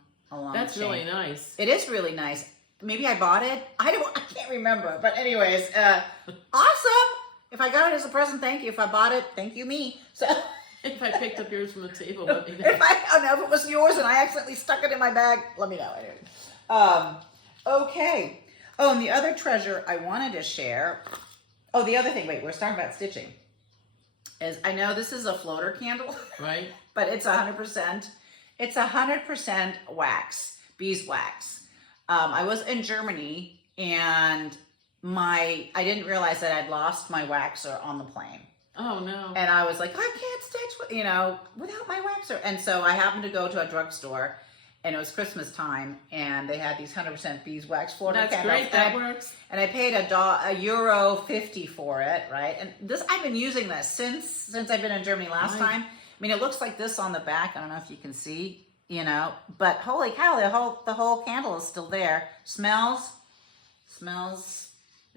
That's chain. really nice. It is really nice. Maybe I bought it. I can't remember. But anyways, awesome. If I got it as a present, thank you. If I bought it, thank you me. So If I picked up yours from the table, let me know. if I don't know if it was yours and I accidentally stuck it in my bag, let me know. Anyway. Okay. Oh, and the other treasure I wanted to share. Oh, the other thing. Wait, we're talking about stitching. Is I know this is a floater candle, Right? but it's 100%. It's 100% wax, beeswax. I was in Germany, and I didn't realize that I'd lost my waxer on the plane. Oh no. And I was like, I can't stitch, without my waxer. And so I happened to go to a drugstore, and it was Christmas time, and they had these 100% beeswax Florida That's candles. great. That works. And I paid €1.50 for it, right? And this, I've been using this since I've been in Germany last time. I mean, it looks like this on the back. I don't know if you can see, but holy cow, the whole candle is still there. Smells.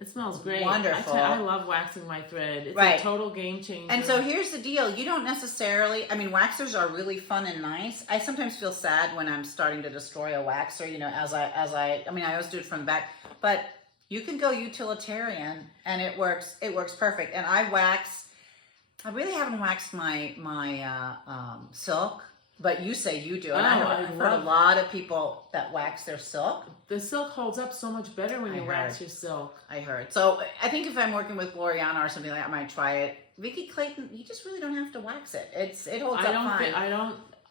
It smells great. Wonderful. I love waxing my thread. It's Right. a total game changer. And so here's the deal. You don't necessarily, waxers are really fun and nice. I sometimes feel sad when I'm starting to destroy a waxer, as I always do it from the back, but you can go utilitarian and it works perfect. And I really haven't waxed my silk, but you say you do. And I've heard a lot of people that wax their silk. The silk holds up so much better when you wax your silk. I heard. So I think if I'm working with Gloriana or something like that, I might try it. Vicky Clayton, you just really don't have to wax it. It holds up fine.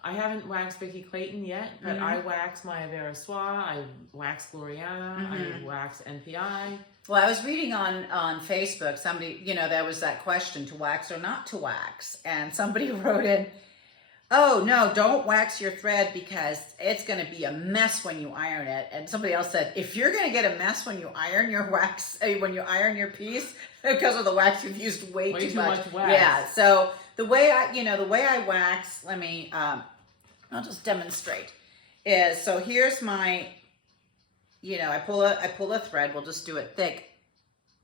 I haven't waxed Vicky Clayton yet, but I wax my Avera Soie, I wax Gloriana, I wax NPI. Well, I was reading on Facebook, somebody, there was that question, to wax or not to wax. And somebody wrote in, oh, no, don't wax your thread because it's going to be a mess when you iron it. And somebody else said, if you're going to get a mess when you iron your when you iron your piece, because of the wax, you've used way too much wax. Yeah, so the way I wax, let me, I'll just demonstrate, is, so here's my, I pull a thread, we'll just do it thick.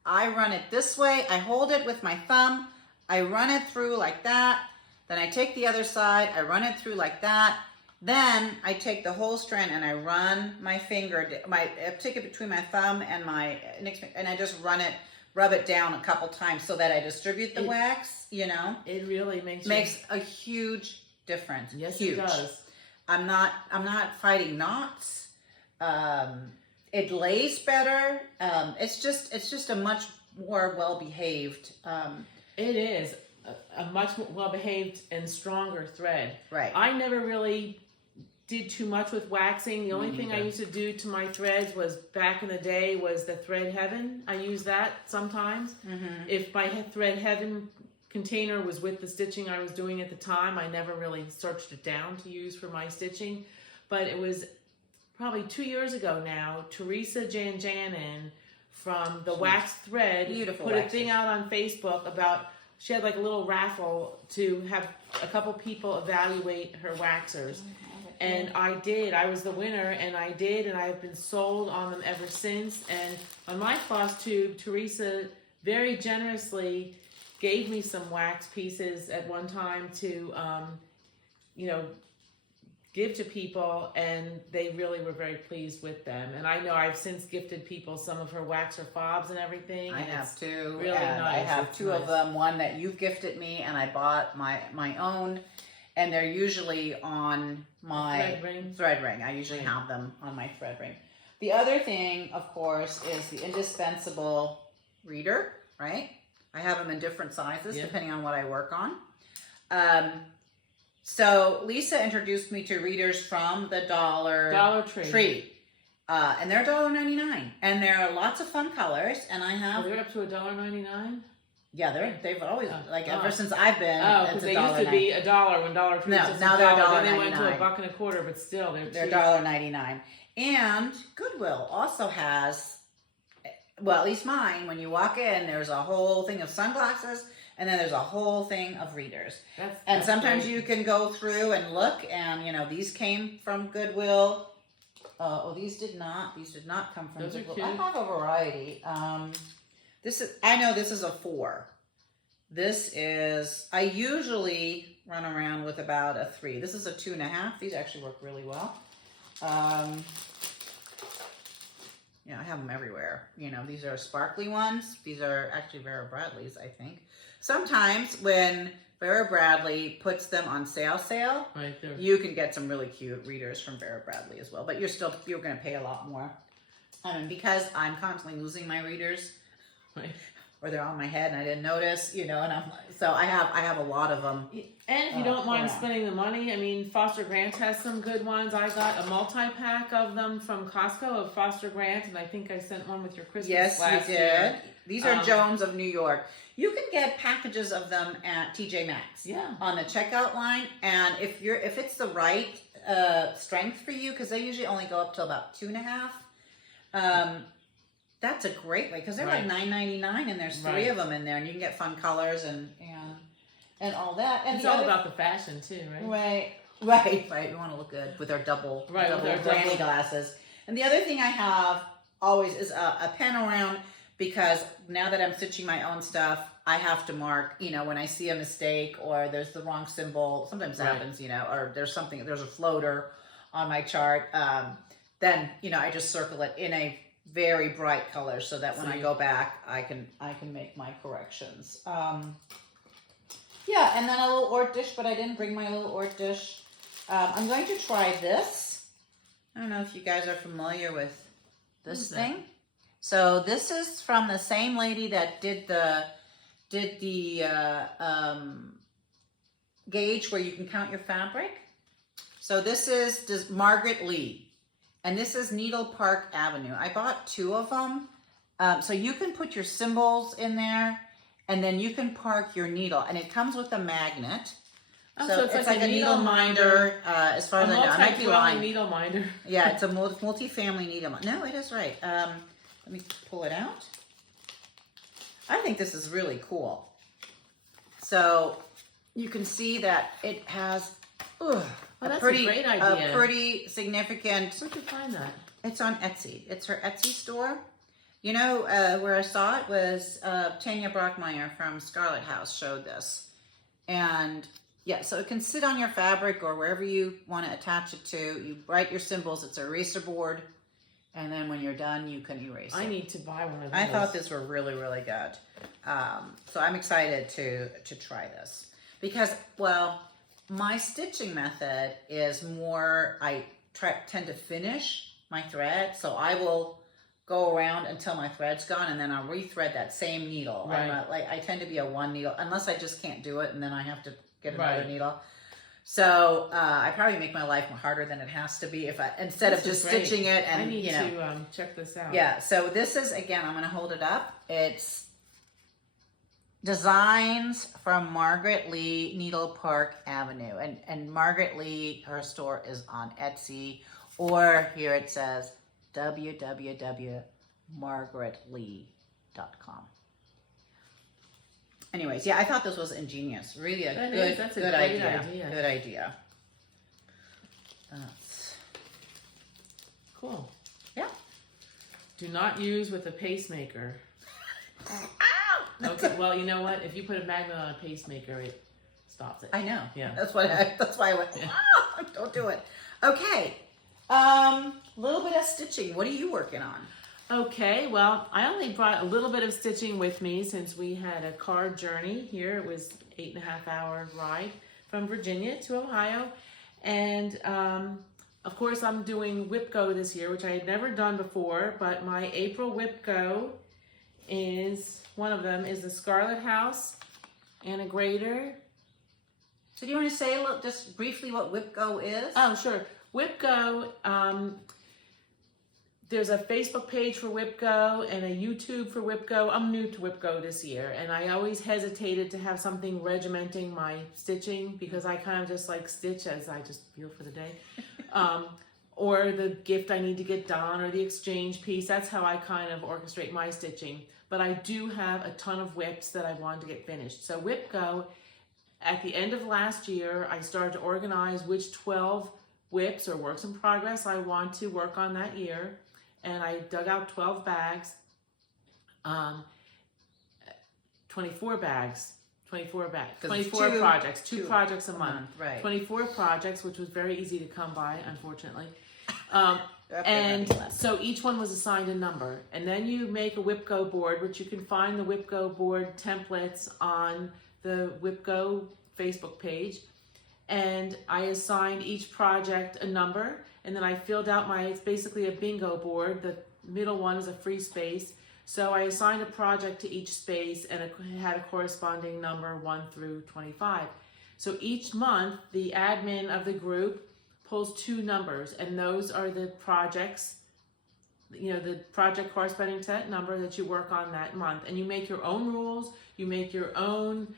I run it this way, I hold it with my thumb, I run it through like that, then I take the other side, I run it through like that, then I take the whole strand and I run my finger, I take it between my thumb and my index finger, and I just rub it down a couple times so that I distribute the wax, It really makes a huge difference. Yes, huge. It does. I'm not fighting knots. It lays better. It's just a much more well-behaved. It is a much more well-behaved and stronger thread. Right. I never really did too much with waxing. The only thing I used to do to my threads was, back in the day, was the Thread Heaven. I use that sometimes. If my Thread Heaven container was with the stitching I was doing at the time, I never really searched it down to use for my stitching. But it was probably 2 years ago now, Teresa Janjanin from the Wax Thread put a thing out on Facebook about, she had like a little raffle to have a couple people evaluate her waxers. And I was the winner, and I've been sold on them ever since. And on my Flosstube, Teresa very generously gave me some wax pieces at one time to, give to people, and they really were very pleased with them. And I know I've since gifted people some of her waxer fobs and everything. I have two. Really and nice. I have two of them. One that you've gifted me, and I bought my own, and they're usually on my thread ring. I usually have them on my thread ring. The other thing, of course, is the indispensable reader, right? I have them in different sizes depending on what I work on. So Lisa introduced me to readers from the Dollar Tree. And they're $1.99. And there are lots of fun colors. And I have... they're up to $1.99? Yeah, they've always, ever since I've been, because they used to be $1 when Dollar Tree was now they're $1.99. Then they went to $1.25, but still, they're $1.99. And Goodwill also has, well, at least mine, when you walk in, there's a whole thing of sunglasses, and then there's a whole thing of readers. That's sometimes great. You can go through and look, and these came from Goodwill. These did not come from Those Goodwill. are cute. I have a variety. I know this is a 4. I usually run around with about a 3. This is a 2.5. These actually work really well. I have them everywhere. These are sparkly ones. These are actually Vera Bradley's, I think. Sometimes when Vera Bradley puts them on sale, right there, you can get some really cute readers from Vera Bradley as well. But you're going to pay a lot more. Because I'm constantly losing my readers. Right. or they're on my head and I didn't notice, you know, and so I have a lot of them. And if you don't mind around. spending the money, I mean, Foster Grant has some good ones. I got a multi-pack of them from Costco of Foster Grant, and I think I sent one with your Christmas Yes, last you did. year. These are Jones of New York. You can get packages of them at TJ Maxx. Yeah. On the checkout line, and if it's the right strength for you, because they usually only go up to about 2.5. That's a great way because they're like $9.99, and there's 3 of them in there, and you can get fun colors and all that. And It's all about the fashion too, right? Right. We want to look good with our double granny glasses. And the other thing I have always is a pen around, because now that I'm stitching my own stuff, I have to mark, you know, when I see a mistake or there's the wrong symbol. Sometimes it happens, you know, or there's a floater on my chart. Then, you know, I just circle it in a very bright color so that when I go back, I can make my corrections. Yeah, and then a little Ort dish, but I didn't bring my little Ort dish. I'm going to try this. I don't know if you guys are familiar with this thing. So this is from the same lady that did the gauge where you can count your fabric. So this is Margaret Lee, and this is Needle Park Avenue. I bought 2 of them. So you can put your symbols in there, and then you can park your needle, and it comes with a magnet. Oh, so it's like a needle minder. As far as I know, I might be lying. Needle minder. Yeah, it's a multi-family needle minder. No, it is right. Let me pull it out. I think this is really cool. So you can see that it has that's a great idea. A pretty significant. Where'd you find that? It's on Etsy. It's her Etsy store. You know, where I saw it was Tanya Brockmeyer from Scarlet House showed this. And yeah, so it can sit on your fabric or wherever you want to attach it to. You write your symbols. It's an eraser board. And then when you're done, you can erase it. I need to buy one of those. I thought these were really, really good. So I'm excited to try this. Because, well, my stitching method is more, I tend to finish my thread. So I will go around until my thread's gone, and then I'll rethread that same needle. Right. I tend to be a 1 needle, unless I just can't do it, and then I have to get another needle. So I probably make my life harder than it has to be if instead of just stitching it and I need to check this out. Yeah. So this is, again, I'm going to hold it up. It's designs from Margaret Lee, Needle Park Avenue, and Margaret Lee, her store is on Etsy, or here it says www.margaretlee.com. Anyways, yeah, I thought this was ingenious. Really That's a great idea. Good idea. That's cool. Yeah. Do not use with a pacemaker. Ow! Okay, well, you know what? If you put a magnet on a pacemaker, it stops it. I know. Yeah. That's why I went, don't do it. Okay. Little bit of stitching. What are you working on? Okay, well, I only brought a little bit of stitching with me since we had a car journey here. It was 8.5 hour ride from Virginia to Ohio. And of course, I'm doing Whip Go this year, which I had never done before, but my April Whip Go is, one of them is the Scarlet House and a grater. So do you want to say just briefly what Whip Go is? Oh, sure. Whip Go, there's a Facebook page for Whip Go and a YouTube for Whip Go. I'm new to Whip Go this year, and I always hesitated to have something regimenting my stitching because I kind of just like stitch as I just feel for the day. Or the gift I need to get done, or the exchange piece. That's how I kind of orchestrate my stitching. But I do have a ton of whips that I wanted to get finished. So Whip Go, at the end of last year, I started to organize which 12 whips or works in progress I want to work on that year. And I dug out 12 bags, 24 bags, 24 projects, two projects a month, right. 24 projects, which was very easy to come by, unfortunately. And so each one was assigned a number. And then you make a Whip Go board, which you can find the Whip Go board templates on the Whip Go Facebook page. And I assigned each project a number. And then I filled out it's basically a bingo board. The middle one is a free space. So I assigned a project to each space and it had a corresponding number 1 through 25. So each month, the admin of the group pulls 2 numbers, and those are the projects, the project corresponding to that number that you work on that month. And you make your own rules, you make your own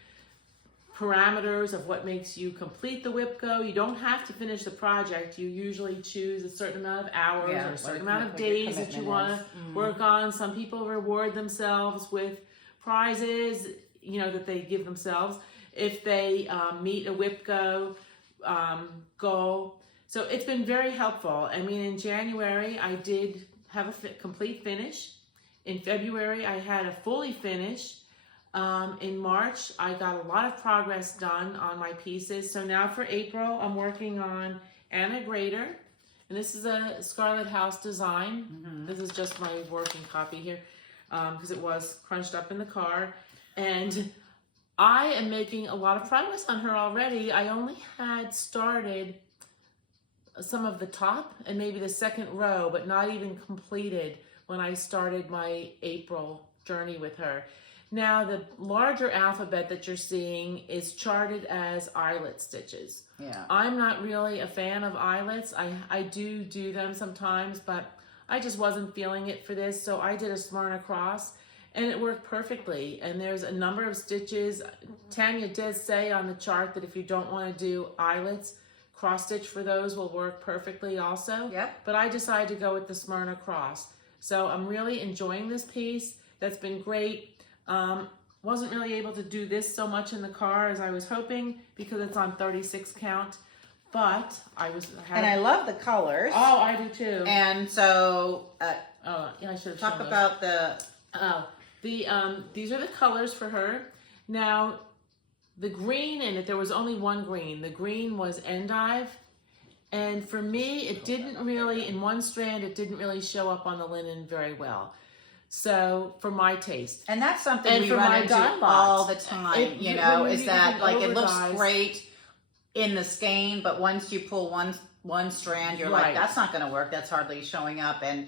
parameters of what makes you complete the WIPCO. You don't have to finish the project. You usually choose a certain amount of hours or a certain amount of days that you want to work on. Some people reward themselves with prizes, that they give themselves if they meet a WIPCO goal. So it's been very helpful. I mean, in January, I did have a complete finish. In February, I had a fully finish. In March, I got a lot of progress done on my pieces. So now for April, I'm working on Anna Grader. And this is a Scarlet House design. This is just my working copy here because it was crunched up in the car. And I am making a lot of progress on her already. I only had started some of the top and maybe the second row, but not even completed when I started my April journey with her. Now, the larger alphabet that you're seeing is charted as eyelet stitches. Yeah. I'm not really a fan of eyelets. I do them sometimes, but I just wasn't feeling it for this, so I did a Smyrna cross, and it worked perfectly. And there's a number of stitches. Tanya does say on the chart that if you don't want to do eyelets, cross stitch for those will work perfectly also. Yep. But I decided to go with the Smyrna cross. So I'm really enjoying this piece. That's been great. Wasn't really able to do this so much in the car as I was hoping because it's on 36 count, but and I love the colors. Oh, I do too. And so, oh, yeah, I should have talk shown about these are the colors for her. Now, the green in it, there was only one green. The green was endive. And for me, it didn't really, in one strand, it didn't really show up on the linen very well. So for my taste, and that's something and we for run my into dye all box, the time, it- you when know, you're is that using like it looks overdyes- great in the skein, but once you pull one strand, you're like, Right. that's not going to work. That's hardly showing up. And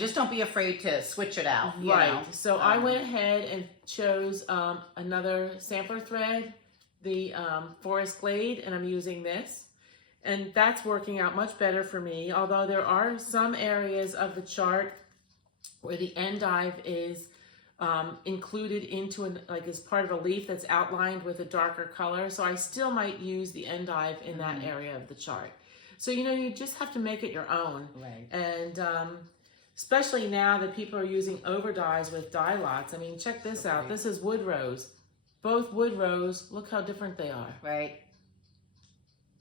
just don't be afraid to switch it out. You right. know? So I went ahead and chose another sampler thread, the Forest Glade, and I'm using this. And that's working out much better for me, although there are some areas of the chart where the endive is included into like as part of a leaf that's outlined with a darker color. So I still might use the endive in that area of the chart. So, you just have to make it your own. Right. And especially now that people are using overdyes with dye lots. I mean, check this out. This is wood rose. Both wood rose, look how different they are. Right.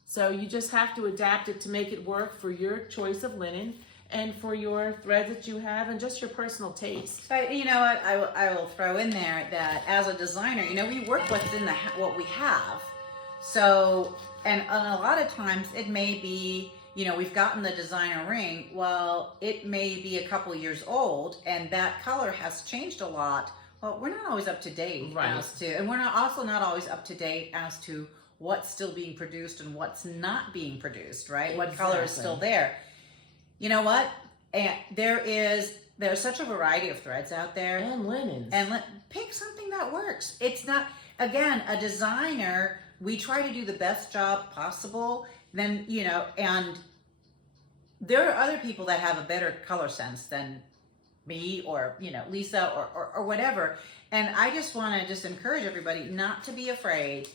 So you just have to adapt it to make it work for your choice of linen and for your thread that you have and just your personal taste. But you know what? I will throw in there that as a designer, we work what's in what we have. So, and a lot of times it may be, we've gotten the designer ring. Well, it may be a couple years old and that color has changed a lot. Well, we're not always up to date as to, and we're also not always up to date as to what's still being produced and what's not being produced, right? Exactly. What color is still there. You know what? And there's such a variety of threads out there. And linens. And pick something that works. It's not, again, a designer, we try to do the best job possible. Then, and there are other people that have a better color sense than me or, Lisa or whatever. And I just want to encourage everybody not to be afraid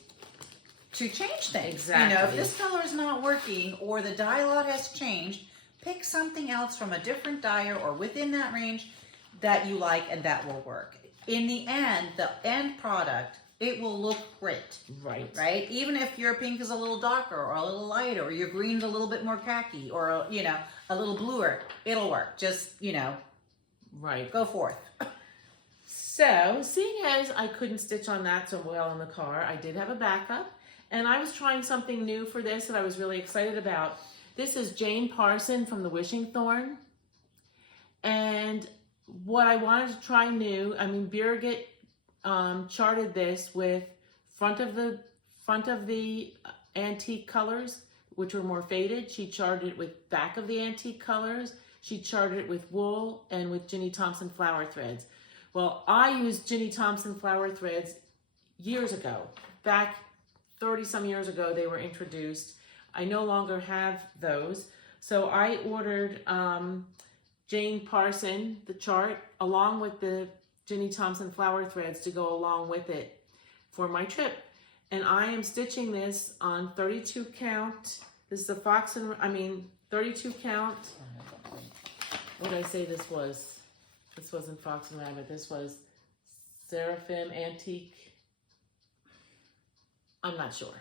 to change things. Exactly. If this color is not working or the dye lot has changed, pick something else from a different dyer or within that range that you like and that will work. In the end, the end product, it will look great. Right. Right? Even if your pink is a little darker or a little lighter or your green's a little bit more khaki or, a little bluer, it'll work. Just, Right. go forth. So, seeing as I couldn't stitch on that so well in the car, I did have a backup. And I was trying something new for this that I was really excited about. This is Jane Parson from the Wishing Thorn. And what I wanted to try new, Birgit charted this with front of the antique colors, which were more faded. She charted it with back of the antique colors. She charted it with wool and with Ginny Thompson flower threads. Well, I used Ginny Thompson flower threads years ago. Back 30 some years ago, they were introduced. I no longer have those. So I ordered Jane Parson, the chart, along with the Ginny Thompson flower threads to go along with it for my trip. And I am stitching this on 32 count. This is a 32 count. What did I say this was? This wasn't Fox and Rabbit. This was Seraphim Antique. I'm not sure.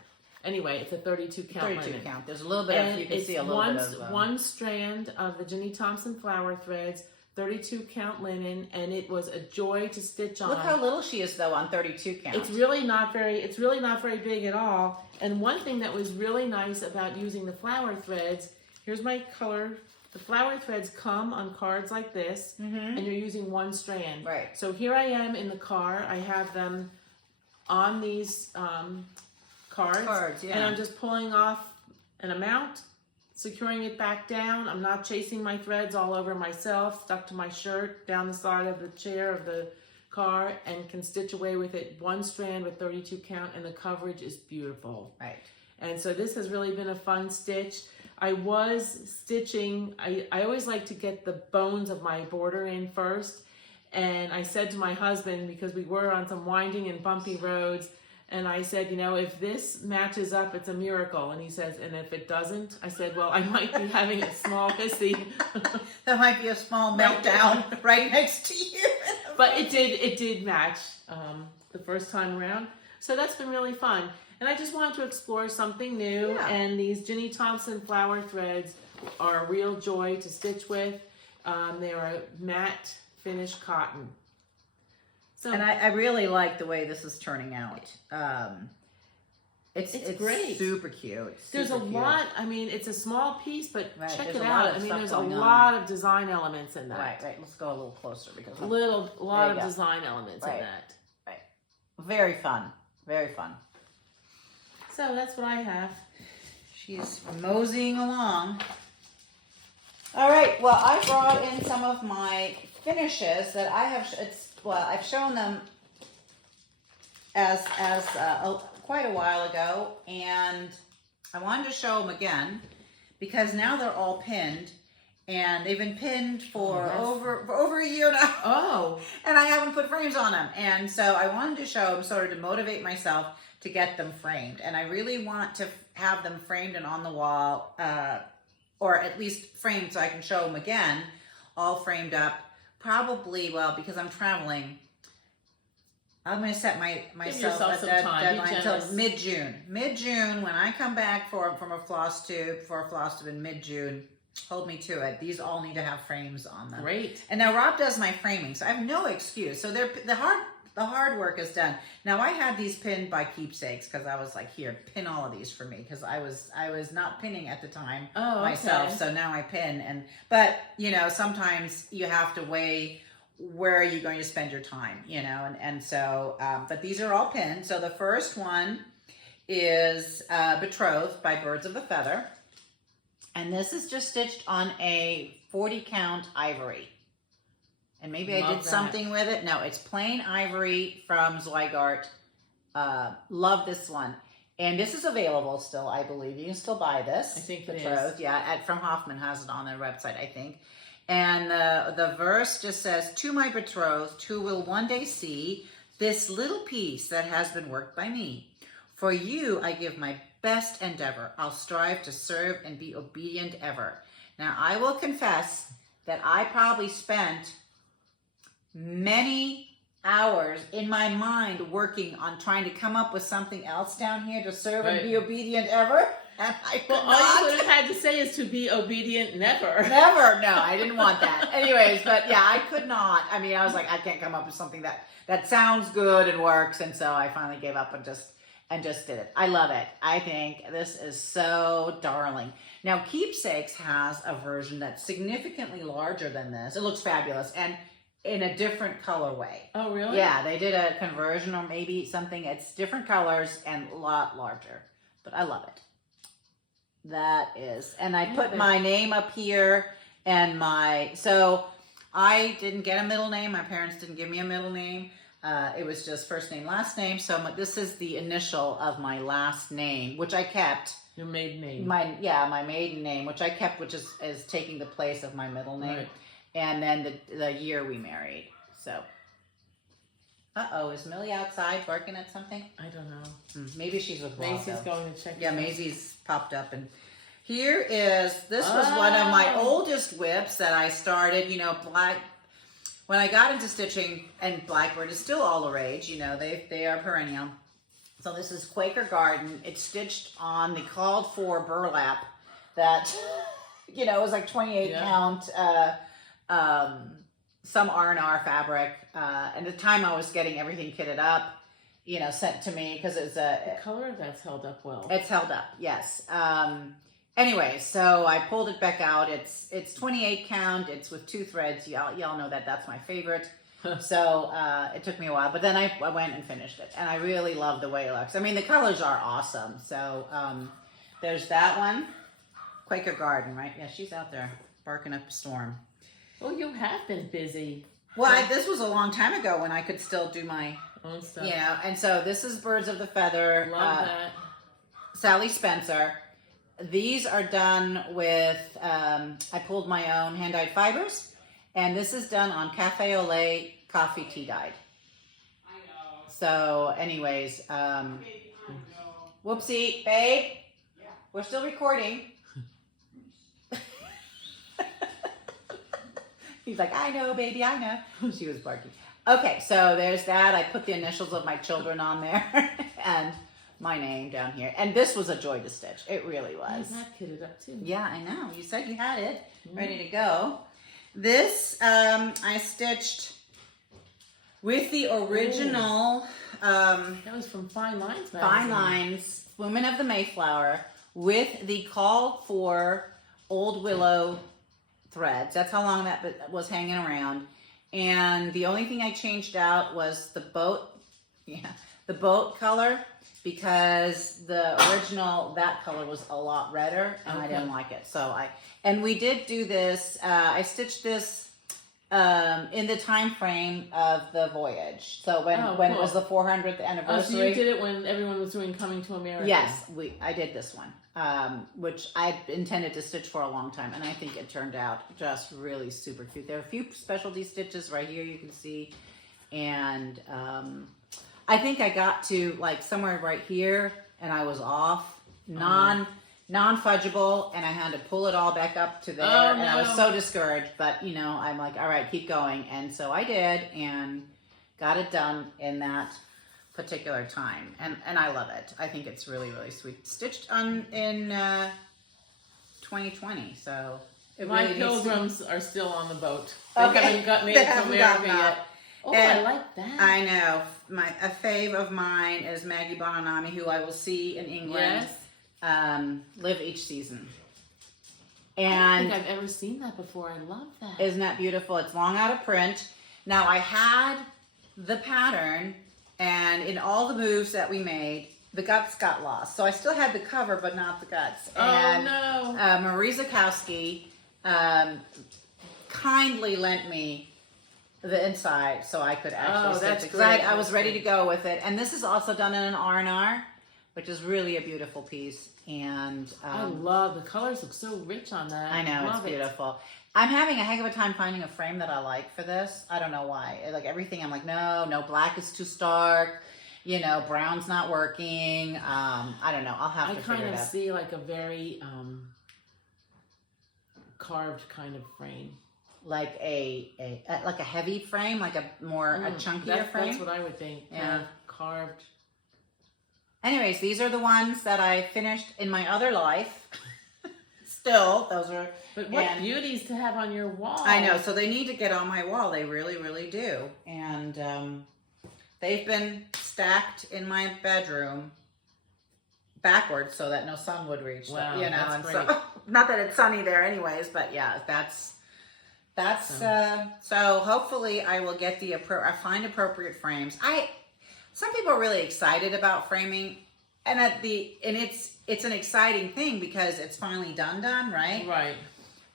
Anyway, it's a 32 count 32 linen. count. There's a little bit of, you can see a little bit of... one strand of the Ginny Thompson flower threads, 32 count linen, and it was a joy to stitch on. Look how little she is though on 32 count. It's really not very big at all. And one thing that was really nice about using the flower threads, here's my color. The flower threads come on cards like this, and you're using one strand. Right. So here I am in the car. I have them on these cards, yeah. and I'm just pulling off an amount, securing it back down. I'm not chasing my threads all over myself, stuck to my shirt, down the side of the chair of the car, and can stitch away with it. One strand with 32 count, and the coverage is beautiful. Right. And so this has really been a fun stitch. I was stitching, I always like to get the bones of my border in first. And I said to my husband, because we were on some winding and bumpy roads, and I said, you know, if this matches up, it's a miracle. And he says, and if it doesn't? I said, well, I might be having a small hissy. That might be a small meltdown right next to you. But it did match the first time around. So that's been really fun. And I just wanted to explore something new. Yeah. And these Ginny Thompson flower threads are a real joy to stitch with. They are a matte finish cotton. So, And I really like the way this is turning out. It's great. Super cute. There's a lot, I mean, it's a small piece, but Right, check there's it a lot out. of I mean, stuff there's a going on. lot of design elements in that. Right. Let's go a little closer because A lot of go. design elements in Right. that. Right. Very fun. Very fun. So that's what I have. She's moseying along. All right. Well, I brought in some of my finishes that I have. I've shown them as quite a while ago, and I wanted to show them again because now they're all pinned, and they've been pinned for over a year now. Oh. And I haven't put frames on them, and so I wanted to show them sort of to motivate myself to get them framed, and I really want to have them framed and on the wall, or at least framed so I can show them again, all framed up. Probably, well, because I'm traveling, I'm going to set myself yourself at some that time. Be deadline generous. until mid-June. Mid-June, when I come back from a Flosstube in mid-June, hold me to it. These all need to have frames on them. Great. And now Rob does my framing, so I have no excuse. So the hard work is done. Now I had these pinned by keepsakes because I was like, here, pin all of these for me, because I was not pinning at the time myself. Okay. So now I pin, but you know, sometimes you have to weigh where are you going to spend your time, you know, and so but these are all pinned. So the first one is Betrothed by Birds of a Feather, and this is just stitched on a 40 count ivory. And maybe I did something with it. No, it's plain ivory from Zweigart. Love this one. And this is available still, I believe. You can still buy this. I think it Betrothed. is. Yeah, from Hoffman has it on their website, I think. And the verse just says, to my betrothed, who will one day see this little piece that has been worked by me. For you, I give my best endeavor. I'll strive to serve and be obedient ever. Now, I will confess that I probably spent many hours in my mind working on trying to come up with something else down here to serve and be obedient ever. And I could Well, all you would have had to say is to be obedient never. Never. No, I didn't want that. Anyways, but yeah, I could not. I mean, I was like, I can't come up with something that sounds good and works. And so I finally gave up and just did it. I love it. I think this is so darling. Now, Keepsakes has a version that's significantly larger than this. It looks fabulous. And in a different colorway. Oh, really? Yeah, they did a conversion or maybe something. It's different colors and a lot larger. But I love it. That is. And I put my name up here and so I didn't get a middle name. My parents didn't give me a middle name. It was just first name, last name. So this is the initial of my last name, which I kept. Your maiden name. My maiden name, which I kept, which is taking the place of my middle name. Right. And then the year we married. So, is Millie outside barking at something? I don't know. Maybe she's with Rocco. Maisie's going to check. Yeah, it out. Maisie's popped up, and here is, this was one of my oldest whips that I started, when I got into stitching, and Blackbird is still all the rage, they are perennial. So this is Quaker Garden. It's stitched on the called for burlap that, it was like 28 count, some R&R fabric. And at the time I was getting everything kitted up, sent to me because it's The color of that's held up well. it's held up, yes. Anyway, so I pulled it back out. It's 28 count. It's with 2 threads. Y'all know that's my favorite. So it took me a while, but then I went and finished it, and I really love the way it looks. I mean, the colors are awesome. So there's that one, Quaker Garden, right? Yeah, she's out there barking up a storm. Well, you have been busy. Well, this was a long time ago when I could still do my, Own stuff. and so this is Birds of the Feather. Love that. Sally Spencer. These are done with, I pulled my own hand-dyed fibers, and this is done on Cafe au lait coffee tea dyed. I know. So anyways, whoopsie, babe, we're still recording. He's like, I know, baby, I know. She was barking. Okay, so there's that. I put the initials of my children on there, and my name down here. And this was a joy to stitch. It really was. You have kitted up too. Yeah, I know. You said you had it ready to go. This I stitched with the original That was from Fine Lines magazine. Fine Lines Women of the Mayflower with the call for Old Willow threads. That's how long that was hanging around. And the only thing I changed out was the boat color, because the original, that color was a lot redder, and I didn't like it. So and we did do this, I stitched this in the time frame of the voyage. So when it was the 400th anniversary. Oh, so you did it when everyone was doing Coming to America. Yes, I did this one, which I intended to stitch for a long time, and I think it turned out just really super cute. There are a few specialty stitches right here you can see, and I think I got to like somewhere right here, and I was off, non-fudgeable, and I had to pull it all back up to there, and I was so discouraged, but I'm like, all right, keep going, and so I did, and got it done in that particular time, and I love it. I think it's really, really sweet. Stitched in 2020, so My really pilgrims are still on the boat. Okay. They haven't made They it to haven't America gotten yet. out. Oh, And I like that. I know. A fave of mine is Maggie Bonanami, who I will see in England live each season. I don't And think I've ever seen that before. I love that. isn't that beautiful? It's long out of print. Now, I had the pattern, and in all the moves that we made, the guts got lost. So I still had the cover, but not the guts. And Oh, no. Marie Zakowski kindly lent me the inside so I could actually stitch that's it. 'Cause I great. was ready to go with it. And this is also done in an R&R, which is really a beautiful piece. And I love the colors. Look so rich on that. I know, Love it's beautiful. I'm having a heck of a time finding a frame that I like for this. I don't know why. Like everything, I'm like, no, black is too stark. Brown's not working. I don't know. I'll have to I kind figure it of out. see like a very carved kind of frame. Like a heavy frame, like a chunkier frame. That's what I would think. Yeah. Carved. Anyways, these are the ones that I finished in my other life. Still, those are. But what beauties to have on your wall. I know, so they need to get on my wall. They really, really do. And they've been stacked in my bedroom backwards so that no sun would reach them. Wow, that's and great. so not that it's sunny there anyways, but yeah, that's so hopefully I will get I find appropriate frames. Some people are really excited about framing, and it's an exciting thing because it's finally done, right? Right.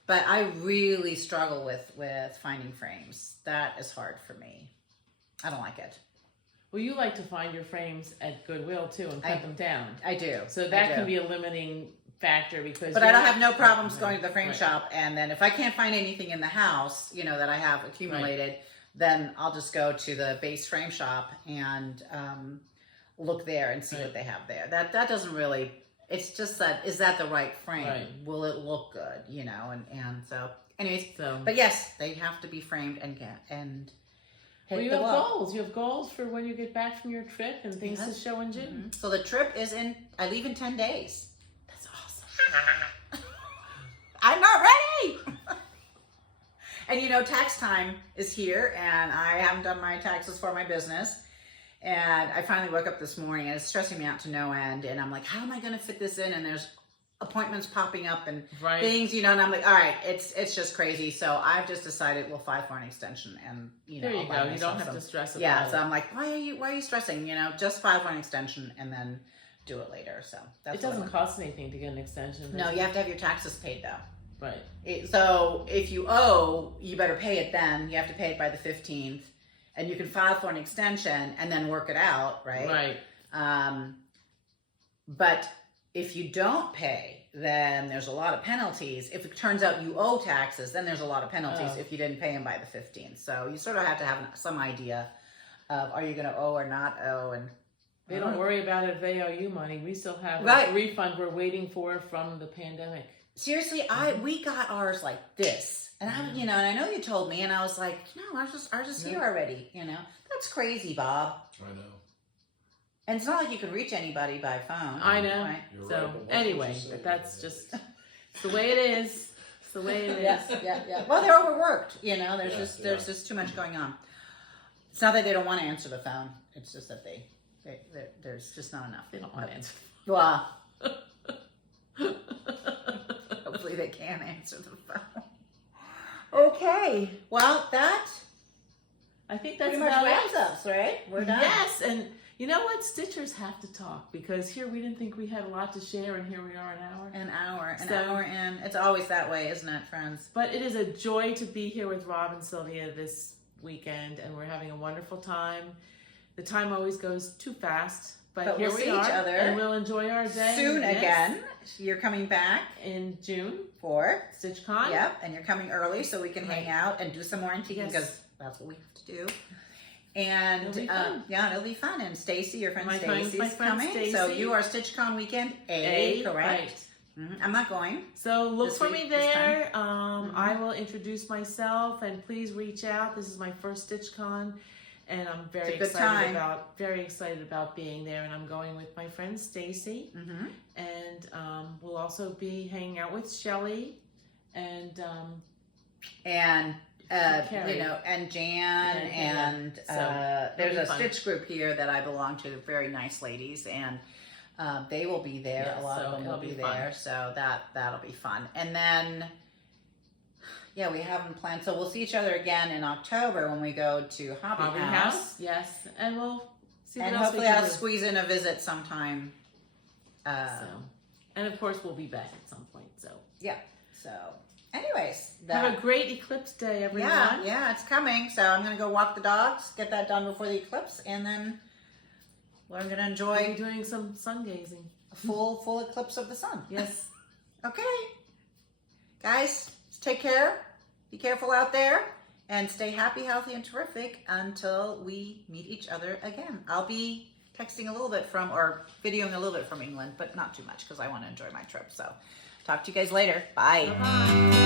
But I really struggle with finding frames. That is hard for me. I don't like it. Well, you like to find your frames at Goodwill too and cut them down. I do. So that can be a limiting factor because. But I don't have no problems going to the frame Right. shop, and then if I can't find anything in the house, that I have accumulated, then I'll just go to the base frame shop and look there and see what they have there. That doesn't really. It's just that, is that the right frame? Right. Will it look good? And so, anyways. So. But yes, they have to be framed and hit Well, you the have wall. goals. You have goals for when you get back from your trip and things to show in June. So the trip is I leave in 10 days. That's awesome. I'm not ready. And tax time is here, and I haven't done my taxes for my business. And I finally woke up this morning, and it's stressing me out to no end. And I'm like, how am I going to fit this in? And there's appointments popping up and things, and I'm like, all right, it's just crazy. So I've just decided we'll file for an extension, and there you I'll buy go. You myself don't have some- to stress about Yeah, it. so I'm like, why are you stressing? Just file for an extension and then do it later. So that's It doesn't cost anything to get an extension. No, you have to have your taxes paid though. Right. So if you owe, you better pay it then. You have to pay it by the 15th, and you can file for an extension and then work it out, right? Right. But if you don't pay, then there's a lot of penalties. If it turns out you owe taxes, then there's a lot of penalties if you didn't pay them by the 15th. So you sort of have to have some idea of, are you going to owe or not owe? And They don't worry about it if they owe you money. We still have Right. a refund we're waiting for from the pandemic. seriously, we got ours like this, and and I know you told me, and I was like, no, ours is here already. That's crazy, Bob. I know. And it's not like you can reach anybody by phone. I know. Right? You're So right, but what anyway, was I saying? that's just it's the way it is. It's the way it is. Yeah. Well, they're overworked. There's Yeah, there's just too much going on. It's not that they don't want to answer the phone. It's just that there's just not enough. They don't want to answer. Well, hopefully they can answer the phone. Okay. Well, that I think that's pretty much about wraps it. us, right? We're done. Yes, and you know what? Stitchers have to talk because here we didn't think we had a lot to share, and here we are an hour. An So- hour in. It's always that way, isn't it, friends? But it is a joy to be here with Rob and Sylvia this weekend, and we're having a wonderful time. The time always goes too fast, but here we'll we see are, each other and we'll enjoy our day Soon yes, again. You're coming back in June. for StitchCon. Yep, and you're coming early so we can hang Right. out and do some more antiquing Yes. because that's what we have to do. And It'll be fun. yeah, it'll be fun. And Stacy, your friend My Stacy, friend is coming. So Stacy. you are StitchCon weekend correct? Right. I'm not going. So look This for week, me this there. I will introduce myself, and please reach out. This is my first StitchCon, and I'm very It's a good excited time. very excited about being there. And I'm going with my friend Stacy, Mm-hmm. and we'll also be hanging out with Shelly, and And Carrie. and Jan, Yeah. and So, there's it'll a be fun. stitch group here that I belong to. Very nice ladies, and they will be there. Yeah, a lot so of them will it'll be be fun. there, so that'll be fun. And then, yeah, we haven't planned. So we'll see each other again in October when we go to Hobby House. yes, and we'll see what And else hopefully we can I'll do. squeeze in a visit sometime. So, and of course we'll be back at some point. So Yeah. So, anyways, have a great Eclipse day, everyone. yeah, it's coming. So I'm gonna go walk the dogs, get that done before the eclipse, and then we're gonna We'll be enjoy doing some sun gazing. a full eclipse of the sun. Yes. Okay, guys, take care. Be careful out there, and stay happy, healthy, and terrific until we meet each other again. I'll be texting a little bit or videoing a little bit from England, but not too much because I want to enjoy my trip. So, talk to you guys later. Bye. Bye-bye.